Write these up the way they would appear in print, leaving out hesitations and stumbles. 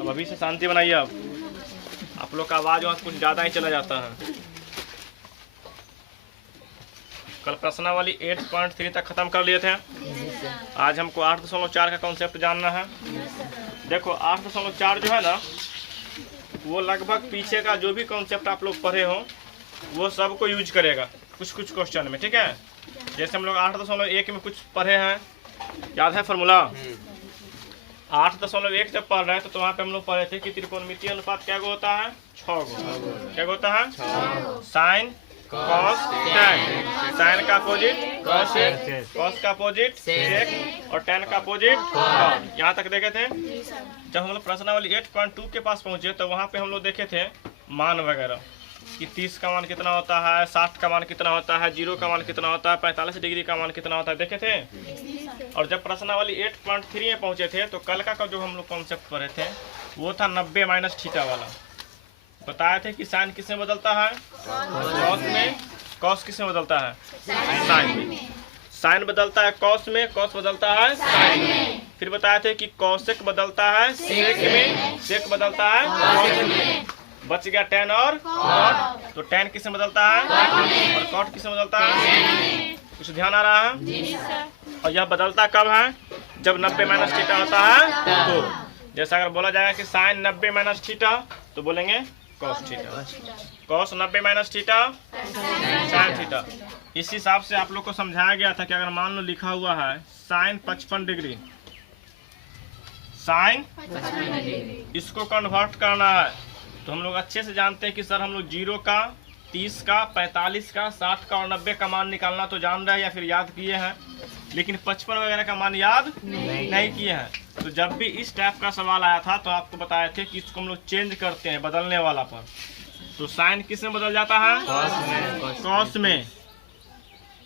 अब अभी से शांति बनाइए। आप लोग का आवाज़ वहाँ कुछ ज़्यादा ही चला जाता है। कल प्रश्नावली 8.3 तक ख़त्म कर लिए थे। आज हमको 8.4 का कॉन्सेप्ट जानना है। देखो 8.4 जो है ना, वो लगभग पीछे का जो भी कॉन्सेप्ट आप लोग पढ़े हो वो सब को यूज करेगा कुछ कुछ क्वेश्चन में, ठीक है। जैसे हम लोग 8.1 में कुछ पढ़े हैं, याद है फार्मूला? 8.1 जब पढ़ रहे हैं तो वहाँ पे हम लोग पढ़े थे कि त्रिकोणमितीय अनुपात क्या गो होता है? 6 गो। क्या होता है? Sine, cos, tan. साइन का अपोजिट कॉसेक, कॉस का अपोजिट सेक और टैन का अपोजिट कॉट। यहाँ तक देखे थे। जब हम लोग प्रश्नावली 8.2 के पास पहुँचे तो वहाँ पे हम लोग देखे थे मान वगैरह कि 30 का मान कितना होता है, 60 का मान कितना होता है, 0 का मान कितना होता है, 45 डिग्री का मान कितना होता है, देखे थे। और जब प्रश्नावली 8.3 में पहुँचे थे तो कल का जो हम लोग कॉन्सेप्ट पढ़े थे वो था 90 माइनस थीटा वाला। बताए थे कि साइन किसमें बदलता है? कॉस में। कॉस किसमें बदलता है? साइन में। साइन बदलता है कॉस में, कॉस बदलता है साइन में। फिर बताए थे कि कॉसेक बदलता है सेक में, सेक बदलता है कॉस में। बच गया टैन और कॉट। तो टैन किसमें बदलता है और कॉट किसमें बदलता है? कुछ ध्यान आ रहा है? और यह बदलता कब है? जब 90 माइनस थीटा होता है तो। जैसा अगर बोला जाएगा कि साइन 90 माइनस थीटा तो बोलेंगे cos theta. Cos 90 minus theta sine theta. इस हिसाब से आप लोग को समझाया गया था कि अगर मान लो लिखा हुआ है साइन 55 डिग्री, साइन इसको कन्वर्ट करना है तो हम लोग अच्छे से जानते हैं कि सर हम लोग 0 का, 30 का, 45 का, 60 का और 90 का मान निकालना तो जान रहे हैं या फिर याद किए हैं, लेकिन 55 वगैरह का मान याद नहीं किए हैं। तो जब भी इस टाइप का सवाल आया था तो आपको बताए थे कि इसको हम लोग चेंज करते हैं बदलने वाला पर। तो साइन किस में बदल जाता है? कॉस में।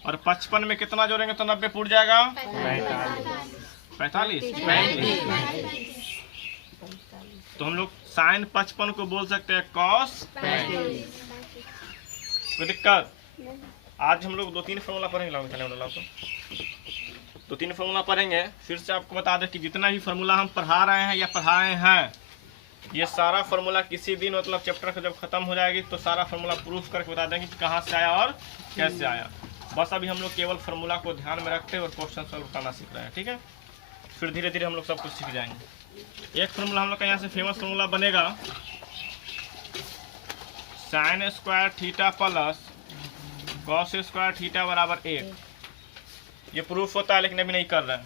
और 55 में कितना जोड़ेंगे तो 90 फूट जाएगा? 45। तो हम लोग साइन 55 को बोल सकते हैं कॉस। कोई दिक्कत? आज हम लोग 2-3 फॉर्मूला पढ़ेंगे। 2-3 फॉर्मूला पढ़ेंगे। फिर से आपको बता दें कि जितना भी फॉर्मूला हम पढ़ा रहे हैं या पढ़ाए हैं, ये सारा फॉर्मूला किसी दिन मतलब चैप्टर का जब खत्म हो जाएगी तो सारा फॉर्मूला प्रूफ करके बता देंगे कि कहाँ से आया और कैसे आया। बस अभी हम लोग केवल फॉर्मूला को ध्यान में रखते हैं और क्वेश्चन सॉल्व करना सीख रहे हैं, ठीक है। फिर धीरे धीरे हम लोग सब कुछ सीख जाएंगे। एक फॉर्मूला हम लोग का यहाँ से फेमस फॉर्मूला बनेगा, sign square theta plus cos square theta बराबर 1। ये प्रूफ होता है लेकिन अभी नहीं कर रहे हैं।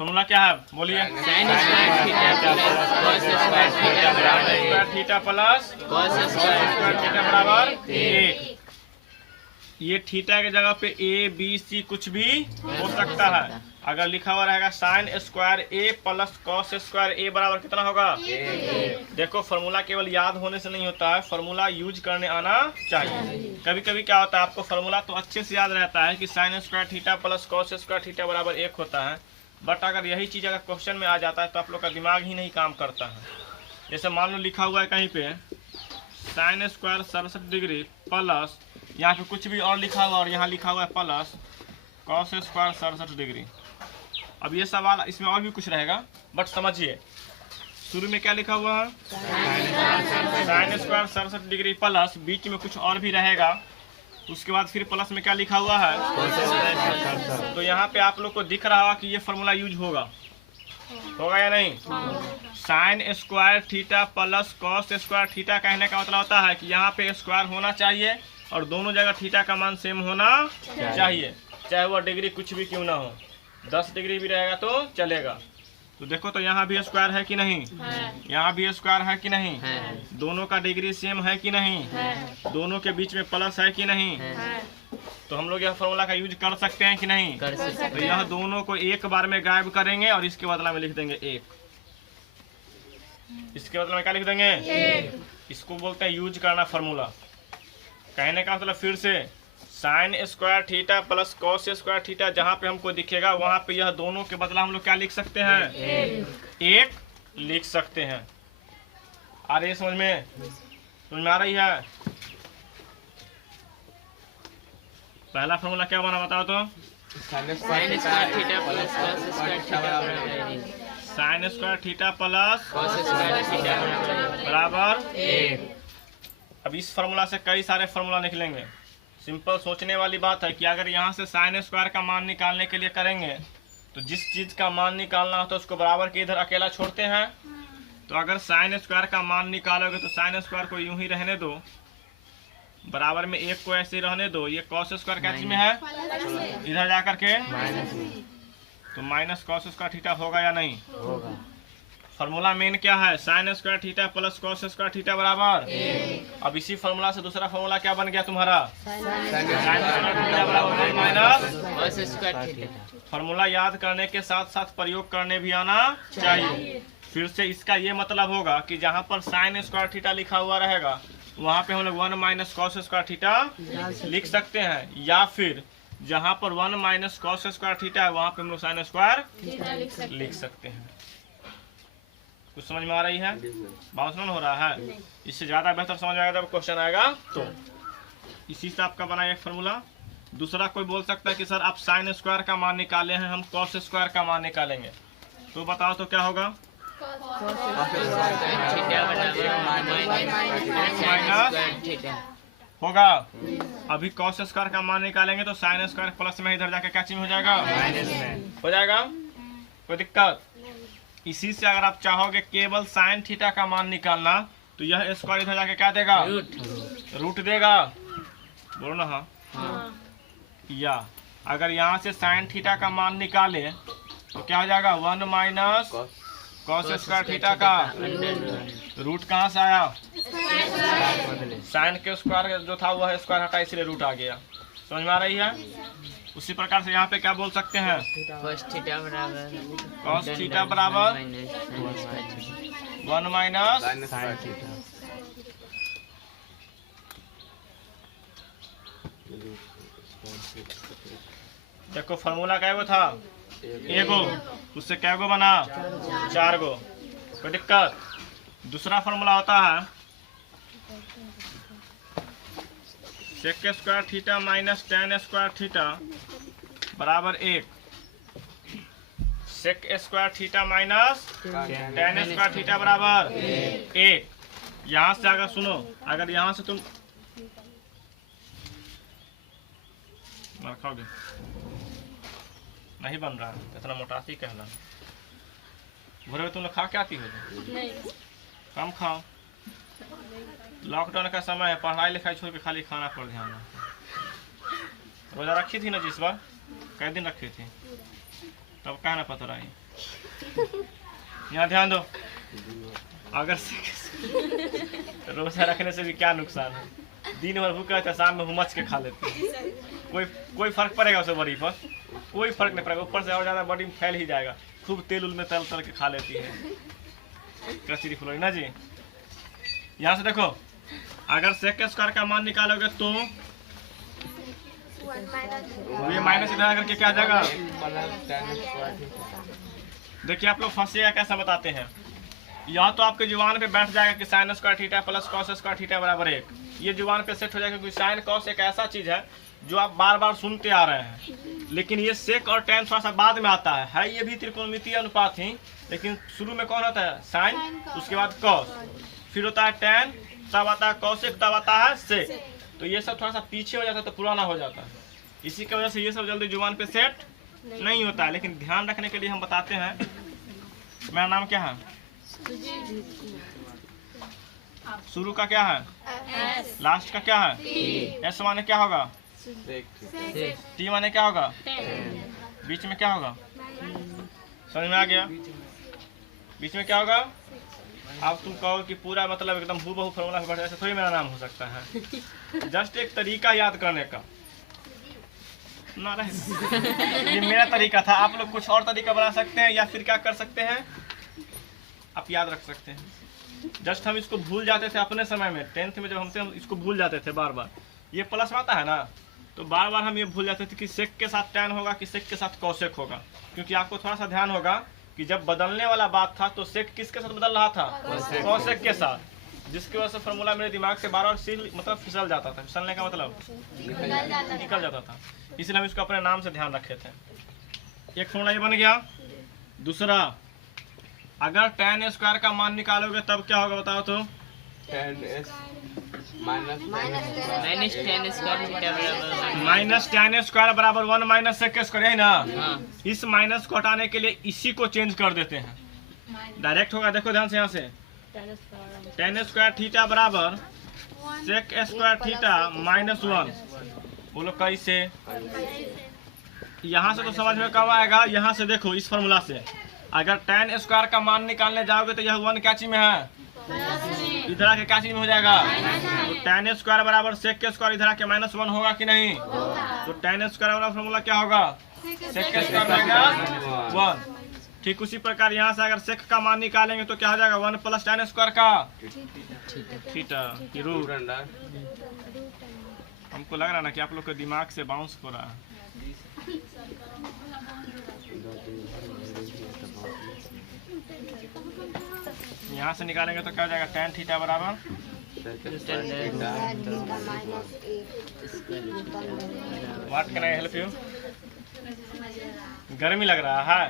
फॉर्मूला क्या है बोलिए? Sign square theta plus cos square theta बराबर 1। ये थीटा के जगह पे ए बी सी कुछ भी हो सकता है। अगर लिखा हुआ रहेगा साइन स्क्वायर ए प्लस कॉस स्क्वायर ए बराबर कितना होगा? देखो फार्मूला केवल याद होने से नहीं होता है, फार्मूला यूज करने आना चाहिए। कभी कभी क्या होता है आपको फार्मूला तो अच्छे से याद रहता है कि sign square theta plus cos square theta बराबर 1 होता है, बट अगर यही चीज़ अगर क्वेश्चन में आ जाता है तो आप लोग का दिमाग ही नहीं काम करता है। जैसे मान लो लिखा हुआ है कहीं पे साइन स्क्वायर 67 डिग्री प्लस, यहाँ पे कुछ भी और लिखा हुआ और यहाँ लिखा हुआ है प्लस कॉस स्क्वायर 67 डिग्री। अब ये सवाल इसमें और भी कुछ रहेगा बट समझिए, शुरू में क्या लिखा हुआ है? साइन स्क्वायर 67 डिग्री प्लस, बीच में कुछ और भी रहेगा, उसके बाद फिर प्लस में क्या लिखा हुआ है? तो यहाँ पे आप लोग को दिख रहा होगा कि ये फॉर्मूला यूज होगा या नहीं? Sign square theta plus cos square theta कहने का मतलब होता है कि यहाँ पे स्क्वायर होना चाहिए और दोनों जगह थीटा का मान सेम होना चाहिए, चाहे वह डिग्री कुछ भी क्यों ना हो। 10 डिग्री भी रहेगा तो चलेगा। तो देखो तो यहाँ भी स्क्वायर है कि नहीं? यहाँ भी स्क्वायर है कि नहीं? दोनों का डिग्री सेम है कि नहीं? दोनों के बीच में प्लस है कि नहीं? तो हम लोग यह फॉर्मूला का यूज कर सकते हैं कि नहीं? कर सकते हैं। तो यह दोनों को एक बार में गायब करेंगे और इसके बदला में लिख देंगे 1। इसके बदले में क्या लिख देंगे? इसको बोलते हैं यूज करना फॉर्मूला। कहने का मतलब फिर से sign square theta plus cos square theta जहाँ पे हमको दिखेगा वहाँ पे यह दोनों के बदला हम लोग क्या लिख सकते हैं? 1 लिख सकते हैं। आ रही है समझ में आ रही है? पहला फॉर्मूला क्या बना बताओ तो? Sine square theta plus cos square theta sine square theta plus cos square theta बराबर 1। अब इस फॉर्मूला से कई सारे फॉर्मूला निकलेंगे। सिंपल सोचने वाली बात है कि अगर यहाँ से साइन स्क्वायर का मान निकालने के लिए करेंगे तो जिस चीज़ का मान निकालना हो तो उसको बराबर के इधर अकेला छोड़ते हैं। तो अगर साइन स्क्वायर का मान निकालोगे तो साइन स्क्वायर को यूं ही रहने दो, बराबर में एक को ऐसे ही रहने दो। ये कॉस स्क्वायर क्या चीज में है, इधर जा करके तो माइनस कॉस स्क्वायर थीटा होगा या नहीं होगा। फॉर्मूला मेन क्या है, sign square theta plus cos square theta बराबर। अब इसी फॉर्मूला से दूसरा फॉर्मूला क्या बन गया तुम्हारा, साइन स्क्वायर थीटा बराबर minus cos square theta. Formula याद करने के साथ साथ प्रयोग करने भी आना चाहिए। फिर से इसका ये मतलब होगा कि जहाँ पर साइन स्क्वायर थीटा लिखा हुआ रहेगा वहाँ पे हम लोग 1 माइनस कॉस स्क्वायर थीटा लिख सकते हैं, या फिर जहाँ पर 1 माइनस कॉस स्क्वायर थीटा है वहाँ पे हम लोग साइन स्क्वायर लिख सकते हैं। कुछ समझ में आ रही है, बात समझ हो रहा है। इससे ज़्यादा बेहतर समझ आएगा जब क्वेश्चन आएगा तो। इसी से आपका बना एक फॉर्मूला। दूसरा कोई बोल सकता है कि सर आप साइन स्क्वायर का मान निकाले हैं, हम कॉस स्क्वायर का मान निकालेंगे, तो बताओ तो क्या होगा, होगा। अभी कॉस स्क्वायर का मान निकालेंगे तो साइन स्क्वायर प्लस में इधर जाके क्या चीज हो जाएगा, माइनस में हो जाएगा, कोई दिक्कत। इसी से अगर आप चाहोगे केवल साइन थीटा का मान निकालना तो यह स्क्वायर इधर जाके क्या देगा, रूट देगा, बोलो ना हाँ। या अगर यहाँ से साइन थीटा का मान निकाले तो क्या हो जाएगा, 1 माइनस कॉस स्क्वायर थीटा का रूट कहाँ से आया, साइन के स्क्वायर जो था वह स्क्वायर हटा इसलिए रूट आ गया। समझ में आ रही है। उसी प्रकार से यहाँ पे क्या बोल सकते हैं, कॉस थीटा बराबर 1 माइनस देखो फॉर्मूला क्या वो था, एगो, उससे क्या गो बना, 4 गो, कोई दिक्कत। दूसरा फॉर्मूला होता है sec square theta minus tan square theta बराबर 1। Sec square theta minus tan square theta बराबर 1। यहाँ से अगर सुनो, अगर यहाँ से तुम मार खाओगे, नहीं बन रहा है इतना मोटासी कहला। भोरे में तुम लोग खा के आती हो, कम खाओ। लॉकडाउन का समय है, पढ़ाई लिखाई छोड़ के खाली खाना पर ध्यान रखो। रोजा रखी थी ना जिस बार, कई दिन रखी थी, तब कहा ना पता रही। यहाँ ध्यान दो, अगर रोजा रखने से भी क्या नुकसान है, दिन भर भूख रहते शाम में हुमच के खा लेते हैं, कोई फर्क पड़ेगा उसे बॉडी पर, कोई फर्क नहीं पड़ेगा। ऊपर से और ज़्यादा बॉडी में फैल ही जाएगा। खूब तेल उल में तल तल के खा लेती है कचरी फुलौरी ना जी। यहाँ से देखो, अगर सेक स्क्वायर का मान निकालोगे तो ये माइनस इधर करके क्या आ जाएगा। देखिए आप लोग फंसिएगा कैसा बताते हैं। यह तो आपके जुबान पे बैठ जाएगा कि sign square theta plus cos square theta बराबर 1। ये जुबान पे सेट हो जाएगा, क्योंकि साइन कॉस एक ऐसा चीज है जो आप बार बार सुनते आ रहे हैं। लेकिन ये सेक और टेन थोड़ा सा बाद में आता है ये भी त्रिकोणमितीय अनुपात ही, लेकिन शुरू में कौन होता है, साइन, उसके बाद कॉस, फिर होता है टेन, तब आता है कॉसेक, तब आता है सेक। तो ये सब थोड़ा सा पीछे हो जाता है तो पुराना हो जाता है। इसी की वजह से ये सब जल्दी जुबान पे सेट नहीं होता है। लेकिन ध्यान रखने के लिए हम बताते हैं। मेरा नाम क्या है, शुरू का क्या है, लास्ट का क्या है, एस माने क्या होगा, टी माने क्या होगा, बीच में क्या होगा, समझ में आ गया। बीच में क्या होगा। अब तुम कहो कि पूरा मतलब एकदम हूबहू फॉर्मूला से बढ़ जाए, थोड़ी मेरा नाम हो सकता है। जस्ट एक तरीका याद करने का ना रहे। ये मेरा तरीका था, आप लोग कुछ और तरीका बना सकते हैं, या फिर क्या कर सकते हैं, आप याद रख सकते हैं। जस्ट हम इसको भूल जाते थे अपने समय में, 10th में जब हम इसको भूल जाते थे बार बार। ये प्लस आता है ना, तो बार बार हम ये भूल जाते थे कि सेक के साथ टेन होगा कि सेक के साथ कॉसेक होगा। क्योंकि आपको थोड़ा सा ध्यान होगा कि जब बदलने वाला बात था तो सेक किसके साथ बदल रहा था, कॉसेक के साथ। जिसकी वजह से फॉर्मूला मेरे दिमाग से बार बार मतलब फिसल जाता था। फिसलने का मतलब निकल जाता था, इसलिए हम इसको अपने नाम से ध्यान रखे थे। एक फॉर्मूला ये बन गया। दूसरा, अगर tan स्क्वायर का मान निकालोगे तब क्या होगा बताओ तो? माइनस tan स्क्वायर थीटा बराबर माइनस tan स्क्वायर बराबर 1 माइनस sec स्क्वायर है ना। हाँ इस माइनस को हटाने के लिए इसी को चेंज कर देते हैं, डायरेक्ट होगा। देखो ध्यान से, यहाँ से tan स्क्वायर थीटा बराबर sec स्क्वायर थीटा माइनस 1। बोलो कैसे? यहाँ से तो समझ में कब आएगा, यहाँ से देखो इस फॉर्मूला से अगर tan स्क्वायर का मान निकालने जाओगे तो यह 1 क्या चीज में है, इधर आके क्या चीज में हो जाएगा। तो tan स्क्वायर बराबर sec स्क्वायर इधर आके माइनस 1 होगा कि नहीं। तो tan स्क्वायर वाला फॉर्मूला क्या होगा, sec स्क्वायर माइनस 1। ठीक उसी प्रकार यहाँ से अगर sec का मान निकालेंगे तो क्या हो जाएगा, 1 प्लस tan स्क्वायर का थीटा की रूट। हमको लग रहा है ना कि आप लोग के दिमाग से बाउंस हो रहा है। यहाँ से निकालेंगे तो क्या हो जाएगा, tan थीटा बराबर what can I help you. गर्मी लग रहा है,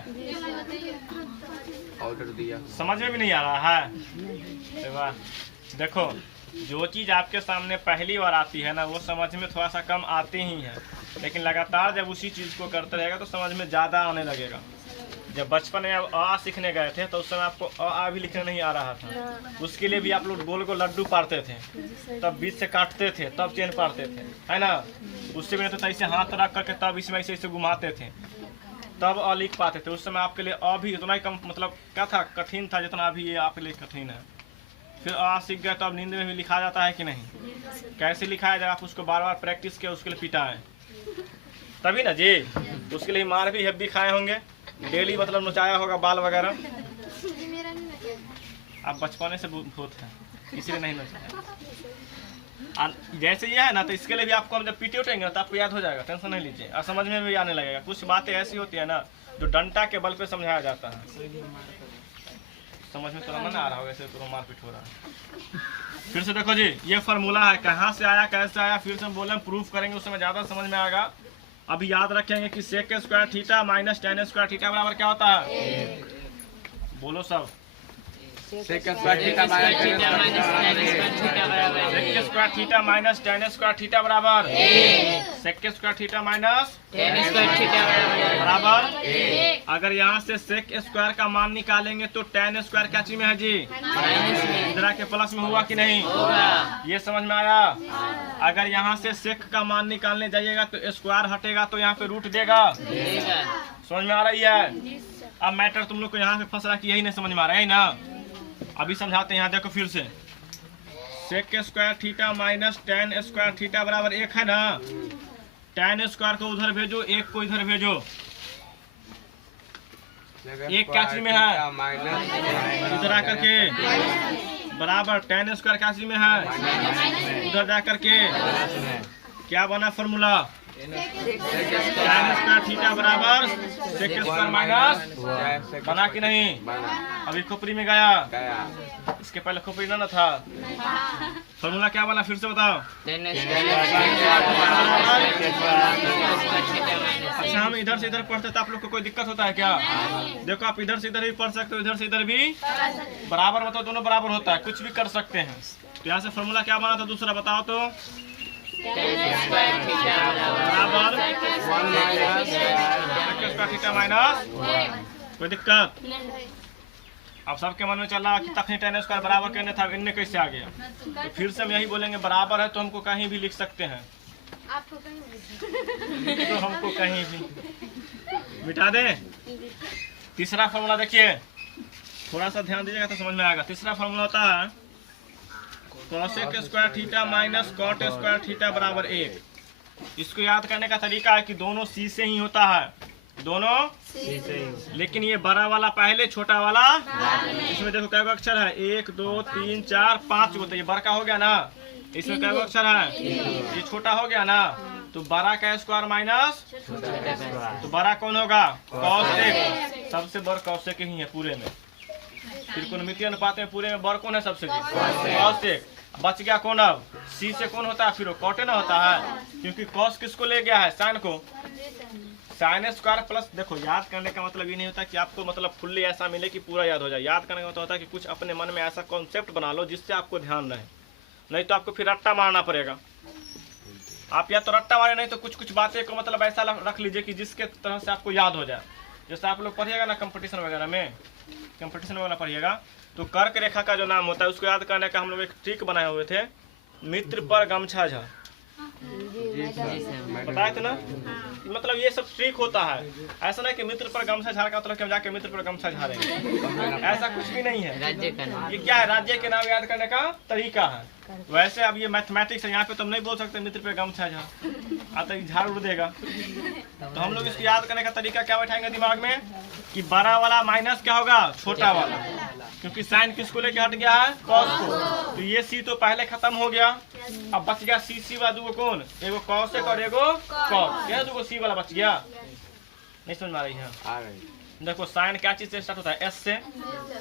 ऑर्डर दिया, समझ में भी नहीं आ रहा है। वाह, देखो जो चीज़ आपके सामने पहली बार आती है ना वो समझ में थोड़ा सा कम आती ही है, लेकिन लगातार जब उसी चीज़ को करते रहेगा तो समझ में ज़्यादा आने लगेगा। जब बचपन में आप आ सीखने गए थे तो उस समय आपको आ भी लिखने नहीं आ रहा था, उसके लिए भी आप लोग गोल को लड्डू पारते थे, तब बीच से काटते थे, तब चेन पारते थे, है ना। उससे भी तो ऐसे हाथ रख करके तब इसमें ऐसे ऐसे घुमाते थे, तब अ लिख पाते थे। उस समय आपके लिए अ भी उतना ही कम मतलब क्या था, कठिन था जितना अभी ये आपके लिए कठिन है। फिर आ सीख गए तो अब नींद में भी लिखा जाता है कि नहीं। कैसे लिखाया जाए, आप उसको बार बार प्रैक्टिस किया, उसके लिए पिटाएं तभी ना जी। उसके लिए मार भी हेब्बी खाए होंगे, डेली मतलब नचाया होगा बाल वगैरह। आप बचपने से भूत हैं इसलिए नहीं नचाया। जैसे ये है ना तो इसके लिए भी आपको हम जब पीटे उठेंगे ना तो आपको याद हो जाएगा, टेंशन नहीं लीजिए, और समझ में भी आने लगेगा। कुछ बातें ऐसी होती है ना जो डंडा के बल पे समझाया जाता है। समझ में तो ना आ रहा होगा, ऐसे तो मारपीट हो रहा है। फिर से देखो जी, ये फार्मूला है, कहाँ से आया कैसे आया, फिर से हम बोले प्रूफ करेंगे, उस समय ज़्यादा समझ में आएगा। अभी याद रखेंगे कि sec square theta minus tan square theta बराबर क्या होता है, बोलो सब। sec square theta minus sec square theta minus tan square theta बराबर sec square theta minus tan square theta बराबर। अगर यहाँ से sec स्क्वायर का मान निकालेंगे तो tan स्क्वायर क्या चीज में है जी, इधर के प्लस में हुआ कि नहीं, ये समझ में आया। अगर यहाँ से sec का मान निकालने जाइएगा तो स्क्वायर हटेगा तो यहाँ पे रूट देगा, समझ में आ रही है। अब मैटर तुम लोग को यहाँ पे फंस रहा कि यही नहीं समझ में आ रहा है ना। अभी समझाते हैं, यहाँ देखो फिर से sec square theta minus tan square theta बराबर 1 है ना। tan स्क्वायर को उधर भेजो, 1 को इधर भेजो, एक क्या चीज में है, इधर आकर के बराबर tan स्क्वायर क्या चीज में है, उधर जा करके क्या बना फॉर्मूला, tan स्क्वायर थीटा बराबर sec स्क्वायर माइनस बना कि नहीं। अभी खोपड़ी में गया, इसके पहले खोपड़ी ना था। फॉर्मूला क्या बना फिर से बताओ। अच्छा, हम इधर से इधर पढ़ते तो आप लोग को कोई दिक्कत होता है क्या? देखो आप इधर से इधर भी पढ़ सकते हो, इधर से इधर भी बराबर, मतलब दोनों बराबर होता है, कुछ भी कर सकते हैं। तो यहाँ से फॉर्मूला क्या बना था दूसरा बताओ तो, बराबर थीटा माइनस, कोई दिक्कत। अब सबके मन में चल रहा कि तखनी tan स्क्वायर बराबर कहने था, इनने कैसे आ गया। तो फिर से हम यही बोलेंगे, बराबर है तो हमको कहीं भी लिख सकते हैं, तो हमको कहीं भी मिटा दें। तीसरा फॉर्मूला देखिए, थोड़ा सा ध्यान दीजिएगा तो समझ में आएगा। तीसरा फॉर्मूला होता है cosec square theta minus cot square theta बराबर 1। इसको याद करने का तरीका है कि दोनों सी से ही होता है, दोनों लेकिन ये बड़ा वाला पहले, छोटा वाला इसमें देखो क्या अक्षर है, 1 2 3 4 5 होता है। ये बड़ा का हो गया ना, इसमें क्या अक्षर है, ये छोटा हो गया ना। तो बड़ा का स्क्वायर माइनस, तो बड़ा कौन होगा, cosec, सबसे बड़ा cosec ही है पूरे में। त्रिकोणमितीय अनुपात में पूरे में बड़ कौन है सबसे? Cos sec. बच गया कौन? अब सी से कौन होता है? फिर कॉटे ना होता है, क्योंकि कॉस किसको ले गया है? साइन को। साइन स्क्वायर प्लस, देखो याद करने का मतलब ये नहीं होता कि आपको मतलब फुल्ली ऐसा मिले कि पूरा याद हो जाए। याद करने का मतलब होता है कि कुछ अपने मन में ऐसा कॉन्सेप्ट बना लो जिससे आपको ध्यान रहे, नहीं तो आपको फिर रट्टा मारना पड़ेगा। आप या तो रट्टा मारे, नहीं तो कुछ कुछ बातें को मतलब ऐसा रख लीजिए कि जिसके तरह से आपको याद हो जाए। जैसे आप लोग पढ़िएगा ना कंपटीशन वगैरह में, कंपटीशन वगैरह पढ़िएगा तो कर्क रेखा का जो नाम होता है उसको याद करने का हम लोग एक ट्रिक बनाए हुए थे, मित्र पर गमछा झा। बताए थे ना? मतलब ये सब ट्रिक होता है, ऐसा नहीं कि मित्र पर गमछा झाड़ का मतलब कि हम जाके मित्र पर गमछा झाड़ेंगे, ऐसा कुछ भी नहीं है। राज्य का नाम, ये क्या है? राज्य के नाम याद करने का तरीका है। वैसे अब ये मैथमेटिक्स है, यहाँ पे तुम नहीं बोल सकते मित्र पे गमछा झा, आता ही झाड़ उड़ देगा। तो हम लोग इसको याद करने का तरीका क्या बैठाएंगे दिमाग में कि बड़ा वाला माइनस क्या होगा? छोटा वाला, क्योंकि साइन किसको लेके हट गया है? कॉस को। तो ये सी तो पहले खत्म हो गया, अब बच गया सी। सी वाला दूगो कौन? एगो कॉसेक और एगो कॉस। यह दूगो सी वाला बच गया। नहीं समझ में आ रही है? आ रही। देखो साइन क्या चीज से स्टार्ट होता है? एस से,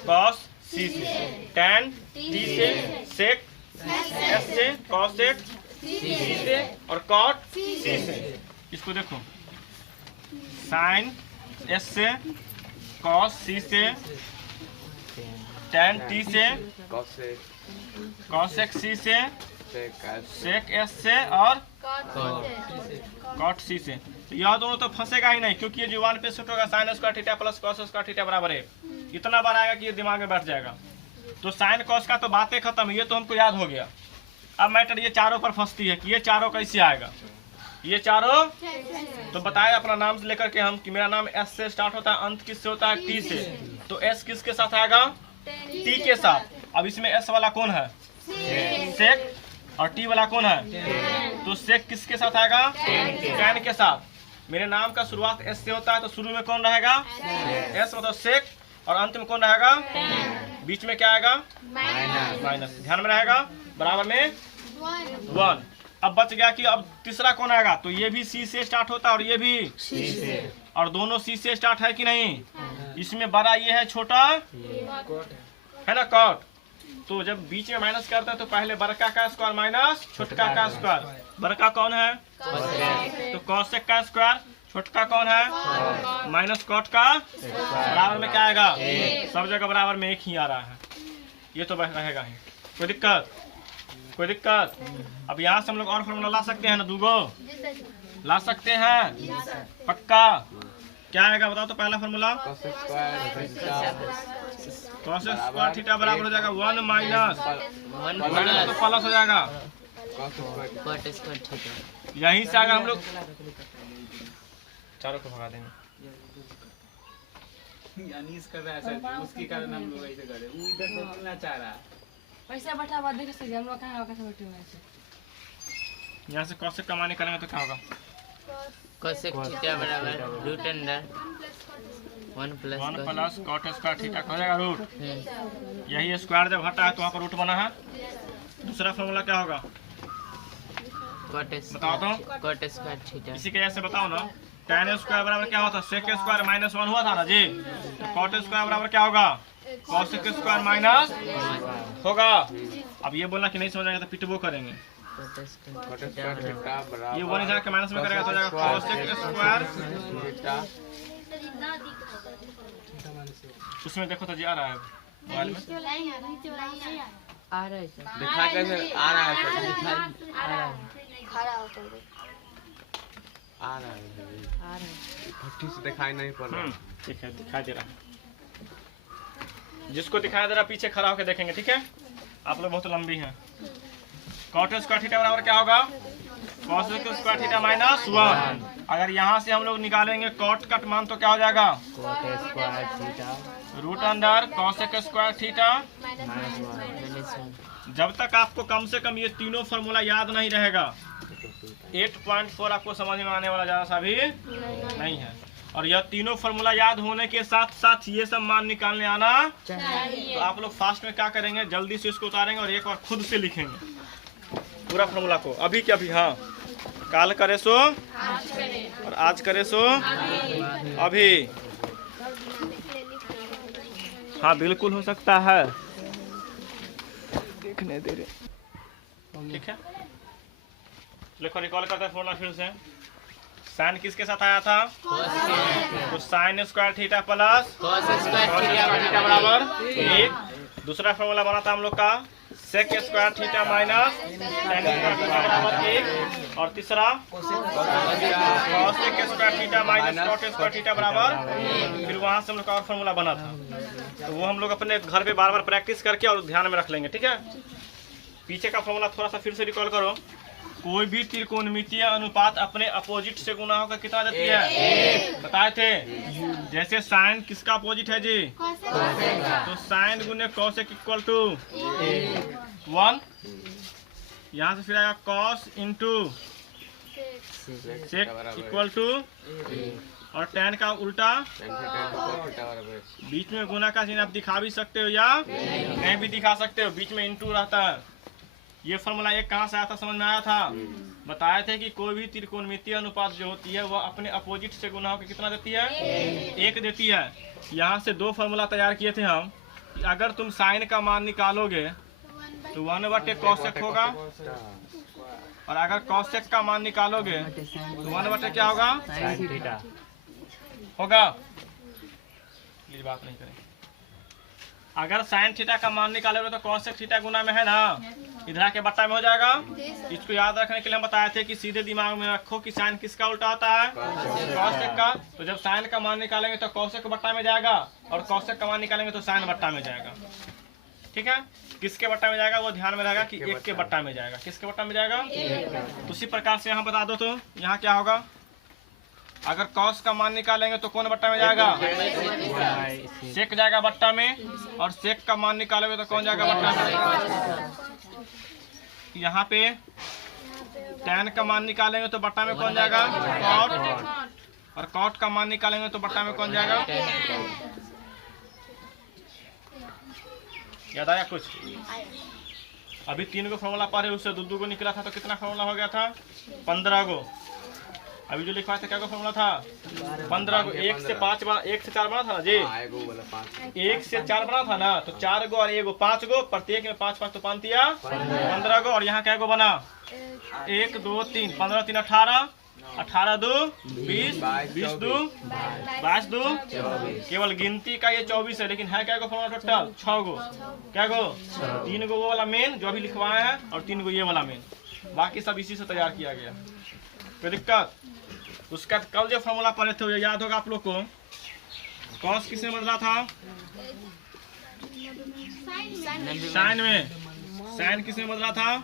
कॉस सी से, टैन टी से, सेक एस से, कॉसेक सी से और कॉट सी से। इसको देखो, साइन एस से, कॉस सी से, टैन टी से, कॉसेक सी से, सेक एस से और कॉट सी से। तो यह दोनों तो फंसेगा ही नहीं, क्योंकि ये जो 1 पे शिफ्ट होगा sign square theta plus cos square theta बराबर है, इतना बार आएगा कि ये दिमाग में बैठ जाएगा। तो साइन कॉस का तो बातें खत्म, ये तो हमको याद हो गया। अब मैटर ये चारों पर फंसती है कि ये चारों कैसे आएगा। ये चारों तो बताए अपना नाम से लेकर के हम कि मेरा नाम एस से स्टार्ट होता है, अंत किससे होता है? टी से। तो एस किसके साथ आएगा? टी के साथ। अब इसमें एस वाला कौन है? सेक। और टी वाला कौन है? तो सेक किसके साथ आएगा? टैन के साथ। मेरे नाम का शुरुआत एस से होता है, तो शुरू में कौन रहेगा? एस मतलब सेक, और अंत में कौन रहेगा? बीच में क्या आएगा? माइनस। ध्यान में रहेगा, बराबर में 1। अब बच गया कि अब तीसरा कौन आएगा? तो ये भी सी से स्टार्ट होता है और ये भी सी से, और दोनों सी से स्टार्ट है कि नहीं? इसमें बड़ा ये है, छोटा है ना, कॉट। तो जब बीच में माइनस करते हैं तो पहले बड़का का स्क्वायर माइनस छोटका का स्क्वायर। बड़का कौन है? तो कॉसेक का स्क्वायर। छोटका कौन है? माइनस कॉट का। बराबर में क्या आएगा? सब जगह बराबर में एक ही आ रहा है, ये तो रहेगा ही। कोई दिक्कत? कोई दिक्कत? अब यहाँ से हम लोग और फॉर्मूला ला सकते हैं ना, दूगो ला सकते हैं पक्का। क्या आएगा बताओ तो? पहला फॉर्मूला कॉस स्क्वायर थीटा बराबर हो जाएगा 1 माइनस तो प्लस हो जाएगा, कॉट स्क्वायर थीटा। यहीं से आगे हम लोग चारों को भगा देंगे। अनीस कर रहा है सर, उसके कारण हम लोग ऐसे कर रहे हैं। वो इधर से बोलना चाह रहा है। पैसा बैठा हुआ देख सकते हम लोग कहाँ कैसे बैठे हुए हैं। यहाँ से कॉसेक कमाने करेंगे तो क्या होगा? कॉसेक थीटा बराबर root under 1 plus cot square theta हो जाएगा रूट। यही स्क्वायर जब हटा है तो वहाँ पर रूट बना है। दूसरा फॉर्मूला क्या होगा? बताओ तो। Cot square theta. इसी के जैसे बताओ ना, tan स्क्वायर बराबर क्या होता है? सेक स्क्वायर माइनस 1 हुआ था ना जी। तो कॉट स्क्वायर बराबर क्या होगा? कॉसेक स्क्वायर माइनस होगा। अब ये बोलना कि नहीं समझ आएगा तो पिटबो करेंगे। ये 1 इधर के माइनस में करेगा तो जाएगा कॉसेक स्क्वायर। उसमें देखो तो जी आ रहा है मोबाइल में, आ रहा है सर, दिखा कैसे आ रहा है सर? आ रहा है, आ रहा है, ठीक से दिखाई नहीं पड़ रहा। ठीक है, दिखाई दे रहा है। जिसको दिखाई दे रहा पीछे खड़ा होकर देखेंगे, ठीक है? आप लोग बहुत लंबी हैं। कॉट स्क्वायर थीटा बराबर क्या होगा? Cosec square theta minus 1। अगर यहाँ से हम लोग निकालेंगे कॉट का मान तो क्या हो जाएगा? Root under cosec square theta. जब तक आपको कम से कम ये तीनों फॉर्मूला याद नहीं रहेगा, 8.4 आपको समझ में आने वाला ज़्यादा सा भी नहीं है। और यह तीनों फॉर्मूला याद होने के साथ साथ ये सब मान निकालने आना चाहिए। तो आप लोग फास्ट में क्या करेंगे, जल्दी से इसको उतारेंगे और एक बार खुद से लिखेंगे पूरा फॉर्मूला को। अभी क्या अभी? हाँ, काल करे सो और आज करे सो अभी। हाँ बिल्कुल हो सकता है, देखने दे रहे। ठीक है, देखो रिकॉल करते हैं फॉर्मूला फिर से। साइन किसके साथ आया था? तो sine square theta plus cos cos square theta बराबर 1। दूसरा फॉर्मूला बना था हम लोग का sec square theta minus tan square theta बराबर 1। और तीसरा cos square theta minus cot square theta बराबर। फिर वहां से हम लोग का और फॉर्मूला बना था, तो वो हम लोग अपने घर पे बार बार प्रैक्टिस करके और ध्यान में रख लेंगे। ठीक है, पीछे का फॉर्मूला थोड़ा सा फिर से रिकॉल करो। कोई भी त्रिकोणमितीय अनुपात अपने अपोजिट से गुना होकर कितना देती है? बताए थे। जैसे साइन किसका अपोजिट है जी? तो साइन गुने कॉसेक इक्वल टू 1। यहाँ से फिर आएगा cos into sec equal to, और टैन का उल्टा। बीच में गुना का चिन्ह आप दिखा भी सकते हो या नहीं भी दिखा सकते हो, बीच में इंटू रहता है। ये फॉर्मूला एक कहाँ से आया था, समझ में आया था? बताए थे कि कोई भी त्रिकोणमितीय अनुपात जो होती है वह अपने अपोजिट से गुना होकर कितना देती है? 1 देती है। यहाँ से 2 फॉर्मूला तैयार किए थे हम। अगर तुम साइन का मान निकालोगे तो 1/cosec होगा, और अगर cosec का मान निकालोगे तो 1/ क्या होगा? होगा। प्लीज बात नहीं करें। अगर साइन थीटा का मान निकालोगे तो cosec थीटा गुना में है ना, इधर के बट्टा में हो जाएगा। इसको याद रखने के लिए हम बताए थे कि सीधे दिमाग में रखो कि साइन किसका उल्टा होता है? cosec का। तो जब साइन का मान निकालेंगे तो cosec बट्टा में जाएगा, और cosec का मान निकालेंगे तो साइन बट्टा में जाएगा। ठीक है, किसके बट्टा में जाएगा वो ध्यान में रहेगा कि 1 के बट्टा में जाएगा। किसके बट्टा में जाएगा? उसी प्रकार से यहाँ बता दो तो यहाँ क्या होगा? अगर cos का मान निकालेंगे तो कौन बट्टा में जाएगा? सेक जाएगा बट्टा में, और सेक का मान निकालोगे तो कौन जाएगा बट्टा में? यहाँ पे tan का मान निकालेंगे तो बट्टा में कौन जाएगा? cot। और cot का मान निकालेंगे तो बट्टा में कौन जाएगा? याद आया कुछ? अभी 3 गो फॉर्मूला पढ़े, उससे 2 गो निकला था, तो कितना फॉर्मूला हो गया था? 15 गो। अभी जो लिखवाया था क्या को फॉर्मूला था? 15 गो। 1 से 4 बना था ना जी? 1 से 4 बना था ना, तो 4 गो और 1 गो 5 गो, प्रत्येक में 5 तो 5 दिया 15 गो। और यहाँ क्या गो बना? 1 2 3, 15 3 18, 18 2 20, 20 2 22 2, केवल गिनती का ये 24 है, लेकिन है क्या गो फॉर्मूला टोटल? 6 गो। क्या गो? 3 गो वो वाला मेन जो अभी लिखवाए हैं, और 3 गो ये वाला मेन, बाकी सब इसी से तैयार किया गया। कोई दिक्कत? उसका कल जो फॉर्मूला पढ़े थे वो याद होगा आप लोग को। कॉस किसमें बदला था? साइन में। साइन किसमें बदला था?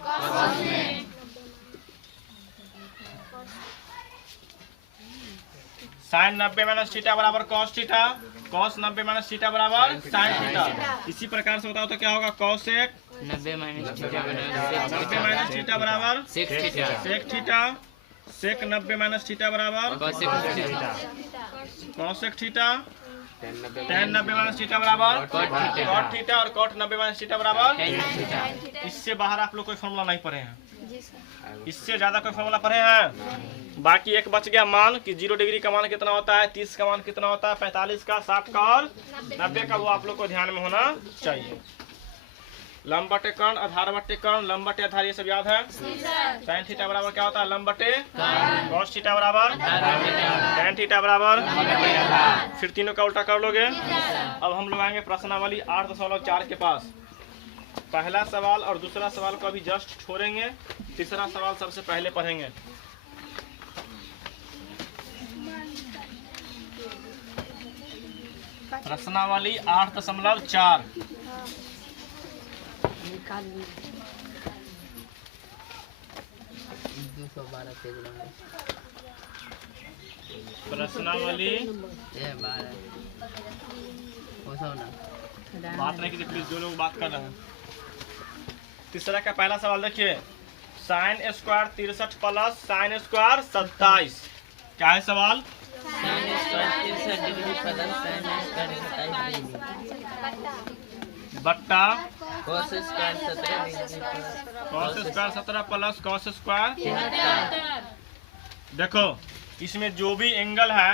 साइन 90 माइनस थीटा बराबर cos theta, cos 90 minus theta बराबर साइन थीटा। इसी प्रकार से बताओ तो क्या होगा? कॉसेक 90 माइनस थीटा नब्बे माइनस थीटा बराबर सेक थीटा, सेक थीटा। सेक 90 माइनस थीटा बराबर cosec theta. tan 90 minus theta बराबर कॉट थीटा, और कॉट 90 माइनस थीटा बराबर। इससे बाहर आप लोग कोई फॉर्मूला नहीं पढ़े हैं, इससे ज्यादा कोई फॉर्मूला पढ़े हैं? बाकी एक बच गया मान कि 0 डिग्री का मान कितना होता है, 30 का मान कितना होता है, 45 का, 60 का और 90 का। वो आप लोग को ध्यान में होना चाहिए। लंब बटे कर्ण, आधार बटे कर्ण, लंब बटे आधार, ये सब याद है। साइन थीटा बराबर क्या होता है? लंब बटे कॉस थीटा बराबर tan थीटा बराबर। फिर तीनों का उल्टा कर लोगे। अब हम लोग आएंगे प्रश्नावली 8.4 के पास। पहला सवाल और दूसरा सवाल को अभी जस्ट छोड़ेंगे, तीसरा सवाल सबसे पहले पढ़ेंगे। प्रश्नावली 8.4। प्रश्नावली बात नहीं कीजिए प्लीज, जो लोग बात कर रहे हैं। तीसरा का पहला सवाल देखिए, sine square 63 plus sine square 27। क्या है सवाल? Sine square 63 degree plus sine square 27 बट्टा cos square 17 degree cos square 17 plus cos square. देखो इसमें जो भी एंगल है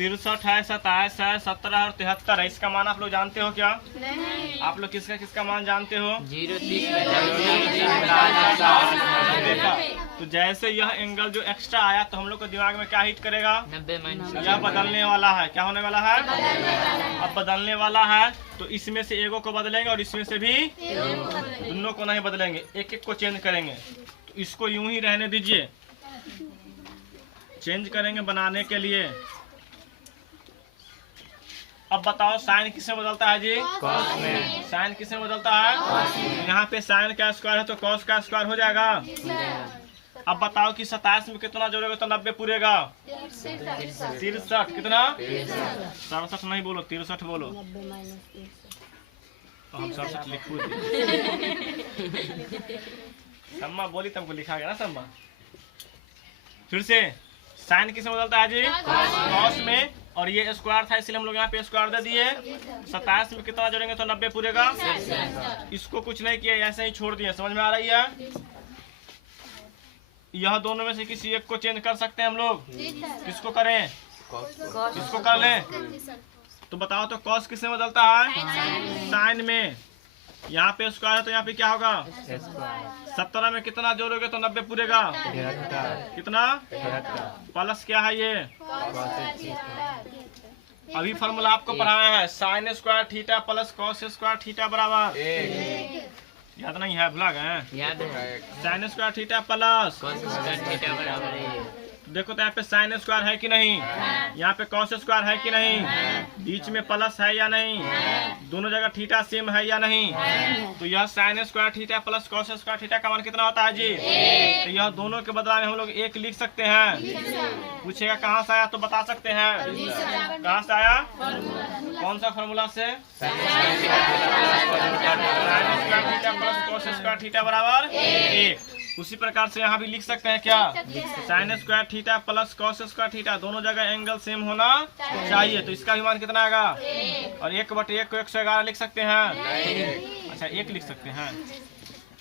63 है, 27 है, 17 और 73 है। इसका मान आप लोग जानते हो क्या? आप लोग किसका किसका मान जानते हो? 0 देखा, तो जैसे यह एंगल जो एक्स्ट्रा आया तो हम लोग को दिमाग में क्या हिट करेगा? 90 माइनस यह बदलने वाला है। क्या होने वाला है? अब बदलने वाला है तो इसमें से एगो को बदलेंगे और इसमें से भी दोनों को नहीं बदलेंगे, एक एक को चेंज करेंगे। तो इसको यूं ही रहने दीजिए, चेंज करेंगे बनाने के लिए। अब बताओ साइन किसमें बदलता है जी? कॉस में। साइन किसमें बदलता है? यहाँ पे साइन का स्क्वायर है तो कॉस का स्क्वायर हो जाएगा। अब बताओ कि 27 में कितना जोड़ेगा तो 90 पूरेगा? 63। कितना? 67 नहीं बोलो, 63 बोलो। तो हम 67 लिखू दी। सम्मा बोली तुमको लिखा गया ना सम्मा। फिर से साइन किसमें बदलता है जी? कॉस में। और ये स्क्वायर था इसलिए हम लोग यहाँ पे स्क्वायर दे दिए। 27 में कितना जोड़ेंगे तो 90 पूरेगा। इसको कुछ नहीं किया, ऐसे ही छोड़ दिया। समझ में आ रही है? यह दोनों में से किसी एक को चेंज कर सकते हैं हम लोग। किसको करें? किसको कर लें? तो बताओ तो कॉस किसमें बदलता है? साइन में। यहाँ पे स्क्वायर है तो यहाँ पे क्या होगा? 17 में कितना जोड़ोगे तो 90 पूरेगा? कितना? प्लस क्या है ये? अभी फॉर्मूला आपको पढ़ाया है, sign square theta plus cos square theta बराबर। याद नहीं है? भुला गए? याद है। Sign square theta plus cos square theta बराबर है। देखो तो यहाँ पे साइन स्क्वायर है कि नहीं? यहाँ पे कॉस स्क्वायर है कि नहीं? बीच में प्लस है या नहीं? दोनों जगह थीटा सेम है या नहीं? तो यह sign square theta plus cos square theta का मान कितना होता है जी? तो यह दोनों के बदला में हम लोग 1 लिख सकते हैं। पूछेगा कहाँ से आया तो बता सकते हैं। कहाँ से आया? कौन सा फॉर्मूला से? Sign square theta plus cos square theta बराबर 1। उसी प्रकार से यहाँ भी लिख सकते हैं क्या? Sign square theta plus cos square theta, दोनों जगह एंगल सेम होना चाहिए। तो इसका भी मान कितना आएगा? और 1/1 को 111 लिख सकते हैं। अच्छा 1 लिख सकते हैं,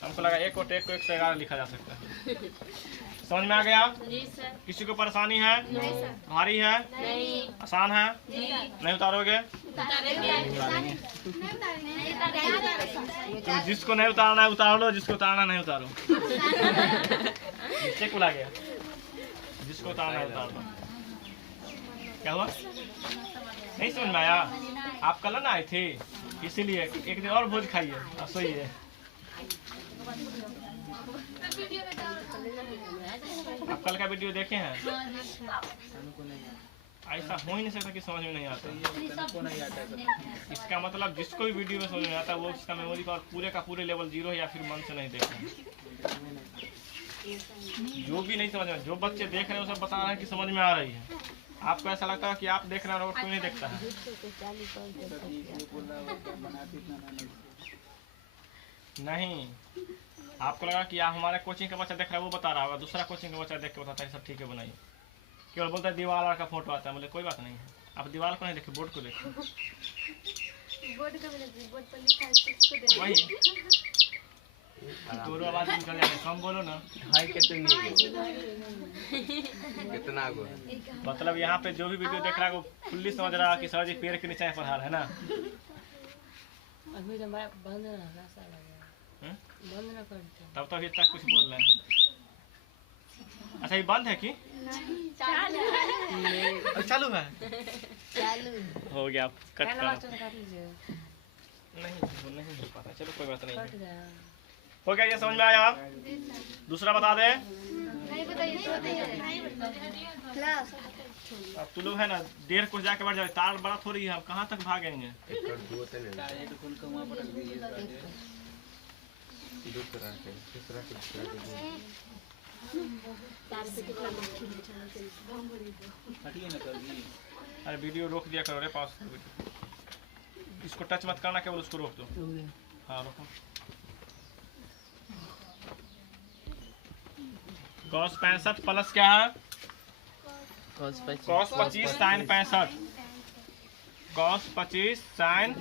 हमको लगा 1/1 को 111 लिखा जा सकता है। समझ में आ गया? किसी को परेशानी है? भारी है? आसान है? नहीं उतारोगे? तो जिसको नहीं उतारना है उतार लो, जिसको उतारना नहीं उतारो। नीचे को ला गया, जिसको उतारना है उतार लो। क्या हुआ? नहीं समझ में आया? आप कल ना आए थे इसीलिए एक दिन और भोज खाइए, सोइए। आप कल का वीडियो देखे हैं? ऐसा हो ही नहीं सकता कि समझ में नहीं आता। इसका मतलब जिसको भी वीडियो में समझ में आता है वो इसका मेमोरी पावर पूरे का पूरे लेवल 0 है या फिर मन से नहीं देख रहे। जो भी नहीं समझ में, जो बच्चे देख रहे हैं वो सब बता रहे हैं कि समझ में आ रही है। आपको ऐसा लगता है कि आप देख रहे हैं और कोई नहीं देखता है। नहीं, आपको लगा कि आप हमारे कोचिंग का बच्चा देख रहा है वो बता रहा होगा, दूसरा कोचिंग का बच्चा देख के बताता है सब ठीक है बनाइए। केवल बोलता है दीवार का फोटो आता है। बोले कोई बात नहीं है, आप दीवार को नहीं देखे, बोर्ड को देखे। वही तोरो आवाज निकल जाए, कम बोलो ना। हाय कितना गो मतलब यहाँ पे जो भी वीडियो देख रहा है वो फुल्ली समझ रहा है कि सर जी पेड़ के नीचे पढ़ा रहे हैं ना। तब तो अभी तक कुछ बोल रहे हैं। अच्छा ये बंद है कि चालू है? हो गया, कट कर। नहीं हो पाता, चलो कोई बात नहीं। हो गया, ये समझ में आया? दूसरा बता दे। अब तू लोग है ना 1.5 को जाके बढ़ जाए, तार बड़ा थोड़ी है, हम कहाँ तक भागेंगे? अरे वीडियो रोक दिया करो रे, पास इसको टच मत करना, केवल उसको रोक दो। हाँ रोको। cos 65 प्लस क्या है? cos 25 sin 65। cos 25 sin।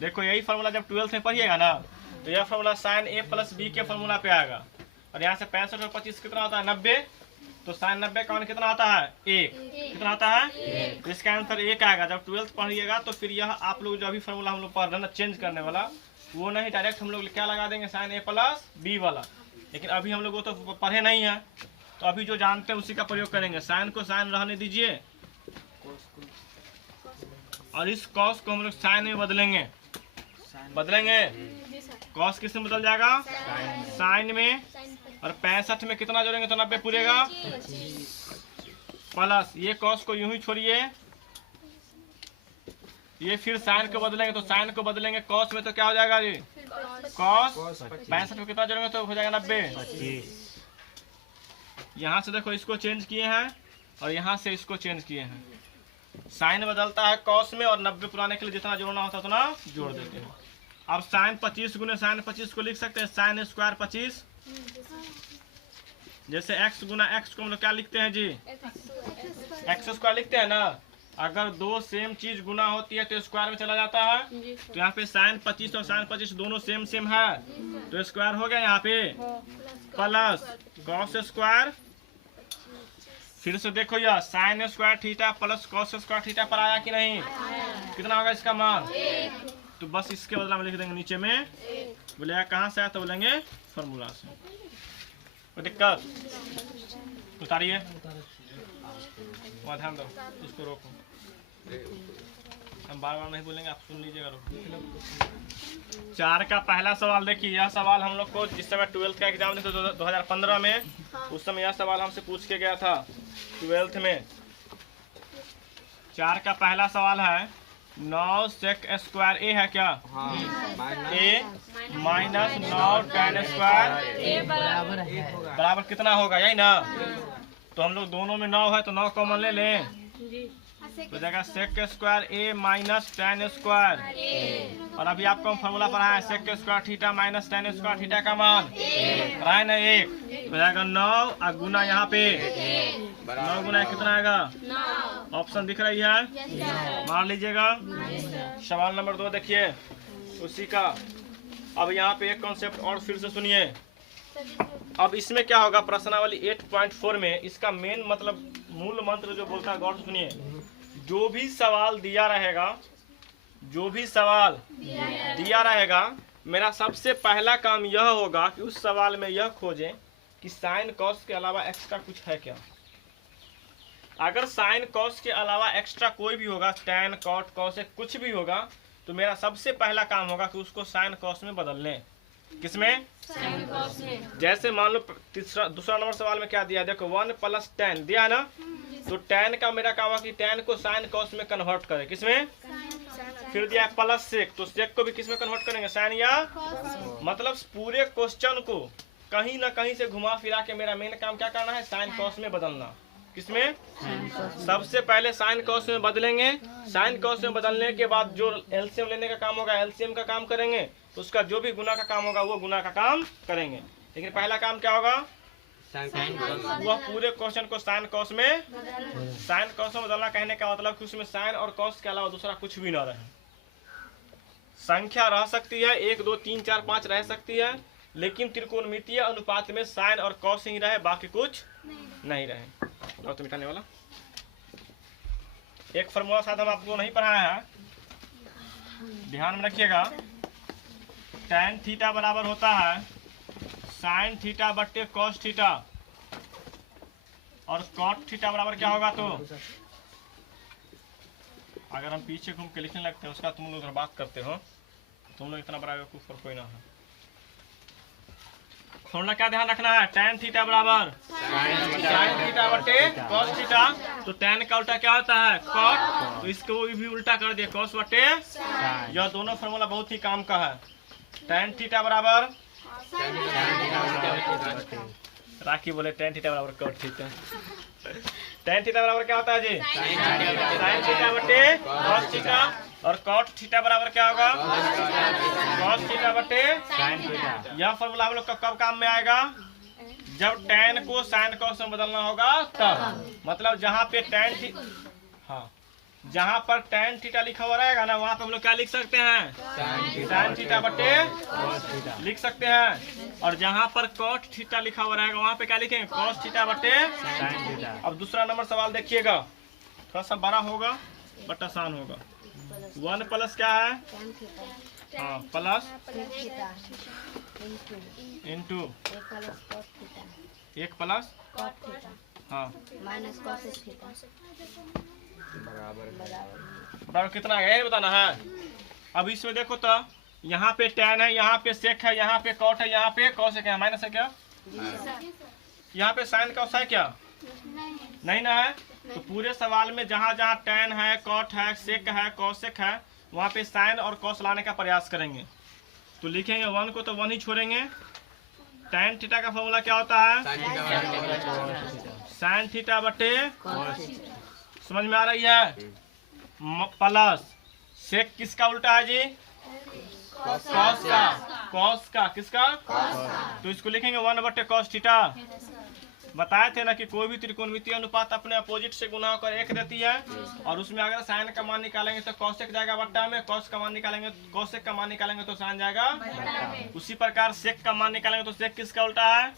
देखो यही फार्मूला जब 12th में पढ़िएगा ना तो यह formula sin a plus b के फार्मूला पे आएगा। और यहाँ से 65 और 25 कितना होता है? 90। तो साइन 90 का मान कितना आता है 1। कितना आता है तो इसका आंसर 1 आएगा। जब 12th पढ़िएगा तो फिर यह आप लोग जो अभी फॉर्मूला हम लोग पढ़ रहे हैं ना चेंज करने वाला, वो नहीं, डायरेक्ट हम लोग क्या लगा देंगे साइन a प्लस b वाला। लेकिन अभी हम लोग वो तो पढ़े नहीं है, तो अभी जो जानते हैं उसी का प्रयोग करेंगे। साइन को साइन रहने दीजिए और इस कॉस को हम लोग साइन में बदलेंगे। कॉस किस में बदल जाएगा साइन में, और 65 में कितना जोड़ेंगे तो 90 पूरेगा प्लस ये कॉस को यूं ही छोड़िए, ये फिर साइन को बदलेंगे तो साइन को बदलेंगे कॉस में, तो क्या हो जाएगा जी कॉस 65 में कितना जोड़ेंगे तो हो जाएगा 90। यहाँ से देखो इसको चेंज किए हैं और यहाँ से इसको चेंज किए हैं। साइन बदलता है कॉस में और 90 पुराने के लिए जितना जोड़ना होता है उतना जोड़ देते हैं। अब साइन 25 गुने साइन 25 को लिख सकते हैं साइन स्क्वायर 25। जैसे x गुना x को हम लोग क्या लिखते हैं जी एक्स स्क्वायर लिखते हैं ना। अगर दो सेम चीज गुना होती है तो स्क्वायर में चला जाता है। तो यहाँ पे साइन 25 और साइन 25 दोनों सेम है तो स्क्वायर हो गया यहाँ पे प्लस कॉस स्क्वायर। फिर से देखो यह sign square theta plus cos square theta पर आया कि नहीं, कितना होगा इसका मान। तो बस इसके बदला में लिख देंगे नीचे में, बोलेगा कहाँ से आया तो बोलेंगे फॉर्मूला से। कोई दिक्कत उतारिए, वहाँ ध्यान दो, उसको रोको, हम बार बार नहीं बोलेंगे, आप सुन लीजिएगा। रोको 4 का पहला सवाल देखिए। यह सवाल हम लोग को जिस समय 12th का एग्जाम देते 2015 में, उस समय यह सवाल हमसे पूछ के गया था 12th में। 4 का पहला सवाल है 9 सेक स्क्वायर ए है क्या ए माइनस 9 tan स्क्वायर बराबर कितना होगा, यही ना। तो हम लोग दोनों में 9 है तो 9 कॉमन ले लें तो जाएगा sec square A minus tan square. और अभी आपको हम फॉर्मूला पढ़ा है sec square theta minus tan square theta का मान पढ़ा है ना 1। तो जाएगा 9 और गुना यहाँ पे 9 गुना कितना आएगा, ऑप्शन दिख रही है, मार लीजिएगा। सवाल नंबर 2 देखिए उसी का। अब यहाँ पे एक कॉन्सेप्ट और फिर से सुनिए। अब इसमें क्या होगा, प्रश्नावली 8.4 में इसका मेन मतलब मूल मंत्र जो बोलता है, गौर से सुनिए। जो भी सवाल दिया रहेगा मेरा सबसे पहला काम यह होगा कि उस सवाल में यह खोजें कि साइन कॉस के अलावा एक्स्ट्रा कुछ है क्या। अगर साइन कॉस के अलावा एक्स्ट्रा कोई भी होगा, टैन कॉट कॉस कुछ भी होगा, तो मेरा सबसे पहला काम होगा कि उसको साइन कॉस में बदल लें। किसमें, जैसे मान लो दूसरा नंबर सवाल में क्या दिया, देखो 1 + tan दिया है ना। तो tan का मेरा काम है कि tan को साइन कॉस में कन्वर्ट करें, किसमें। फिर दिया प्लस सेक, तो सेक को भी किसमें कन्वर्ट करेंगे, साइन या मतलब पूरे क्वेश्चन को कहीं ना कहीं से घुमा फिरा के मेरा मेन काम क्या करना है, साइन कॉस में बदलना। किसमें, सबसे पहले साइन कॉस में बदलेंगे। साइन कॉस में बदलने के बाद जो एलसीएम लेने का काम होगा एलसीएम का काम करेंगे, उसका जो भी गुना का काम होगा वो गुना का काम करेंगे। लेकिन पहला काम क्या होगा, वह पूरे क्वेश्चन को साइन कॉस में बदलना। कहने का मतलब कि उसमें साइन और कॉस के अलावा दूसरा कुछ भी ना रहे। संख्या रह सकती है 1 2 3 4 5 रह सकती है, लेकिन त्रिकोणमितीय अनुपात में साइन और कॉस ही रहे, बाकी कुछ नहीं रहे। और तो मिटाने वाला एक फॉर्मूला शायद हम आपको नहीं पढ़ाया है, ध्यान में रखिएगा। tan थीटा बराबर होता है साइन थीटा बट्टे कॉस थीटा, और कॉट थीटा बराबर क्या होगा। तो अगर हम पीछे घूम के लिखने लगते हैं उसका तुम लोग बात करते हो, तुम लोग इतना बड़ा बेवकूफ कोई ना है। थोड़ा क्या ध्यान रखना है, tan थीटा बराबर साइन थीटा बटे कॉस थीटा। तो tan का उल्टा क्या होता है, कॉट। तो इसको भी उल्टा कर दिए, कॉस बटे। यह दोनों फॉर्मूला बहुत ही काम का है। tan थीटा बराबर राखी बोले tan थीटा बराबर कॉट थीटा। tan थीटा बराबर क्या होता है जी, साइन थीटा बटे कॉस थीटा, और कॉट थीटा बराबर क्या होगा, कॉस थीटा बटे साइन थीटा। यह फॉर्मूला हम लोग का कब काम में आएगा, जब tan को साइन कॉस में बदलना होगा तब। मतलब जहाँ पे tan जहाँ पर tan थीटा लिखा हुआ रहेगा ना वहाँ पे हम लोग क्या लिख सकते हैं, tan थीटा बटे लिख सकते हैं। और जहाँ पर cot थीटा लिखा हुआ रहेगा वहाँ पे क्या लिखेंगे, cos थीटा बटे। अब दूसरा नंबर सवाल देखिएगा, थोड़ा सा बड़ा होगा बट आसान होगा। 1 प्लस क्या है, हाँ प्लस इंटू 1 प्लस, हाँ बराबर कितना है ये बताना है। अब इसमें देखो तो यहाँ पे tan है, यहाँ पे sec है, यहाँ पे cot है, यहाँ पे cos है, माइनस है क्या, यहाँ पे sin cos है क्या, नहीं ना है। तो पूरे सवाल में जहाँ जहाँ tan है, cot है, sec है, cosec है वहाँ पे sin और cos लाने का प्रयास करेंगे। तो लिखेंगे 1 को तो 1 ही छोड़ेंगे। tan थीटा का फॉर्मूला क्या होता है, sin थीटा बटे, समझ में आ रही है, प्लस सेक किसका उल्टा है जी, कॉस का किसका, तो इसको लिखेंगे 1 बटे कॉस थीटा। बताए थे ना कि कोई भी त्रिकोणमितीय अनुपात अपने अपोजिट से गुना होकर 1 देती है, और उसमें अगर साइन का मान निकालेंगे तो कॉसेक जाएगा बट्टा में, कॉस का मान निकालेंगे, कॉसेक का मान निकालेंगे तो साइन जाएगा। उसी प्रकार सेक का मान निकालेंगे तो सेक किसका उल्टा है,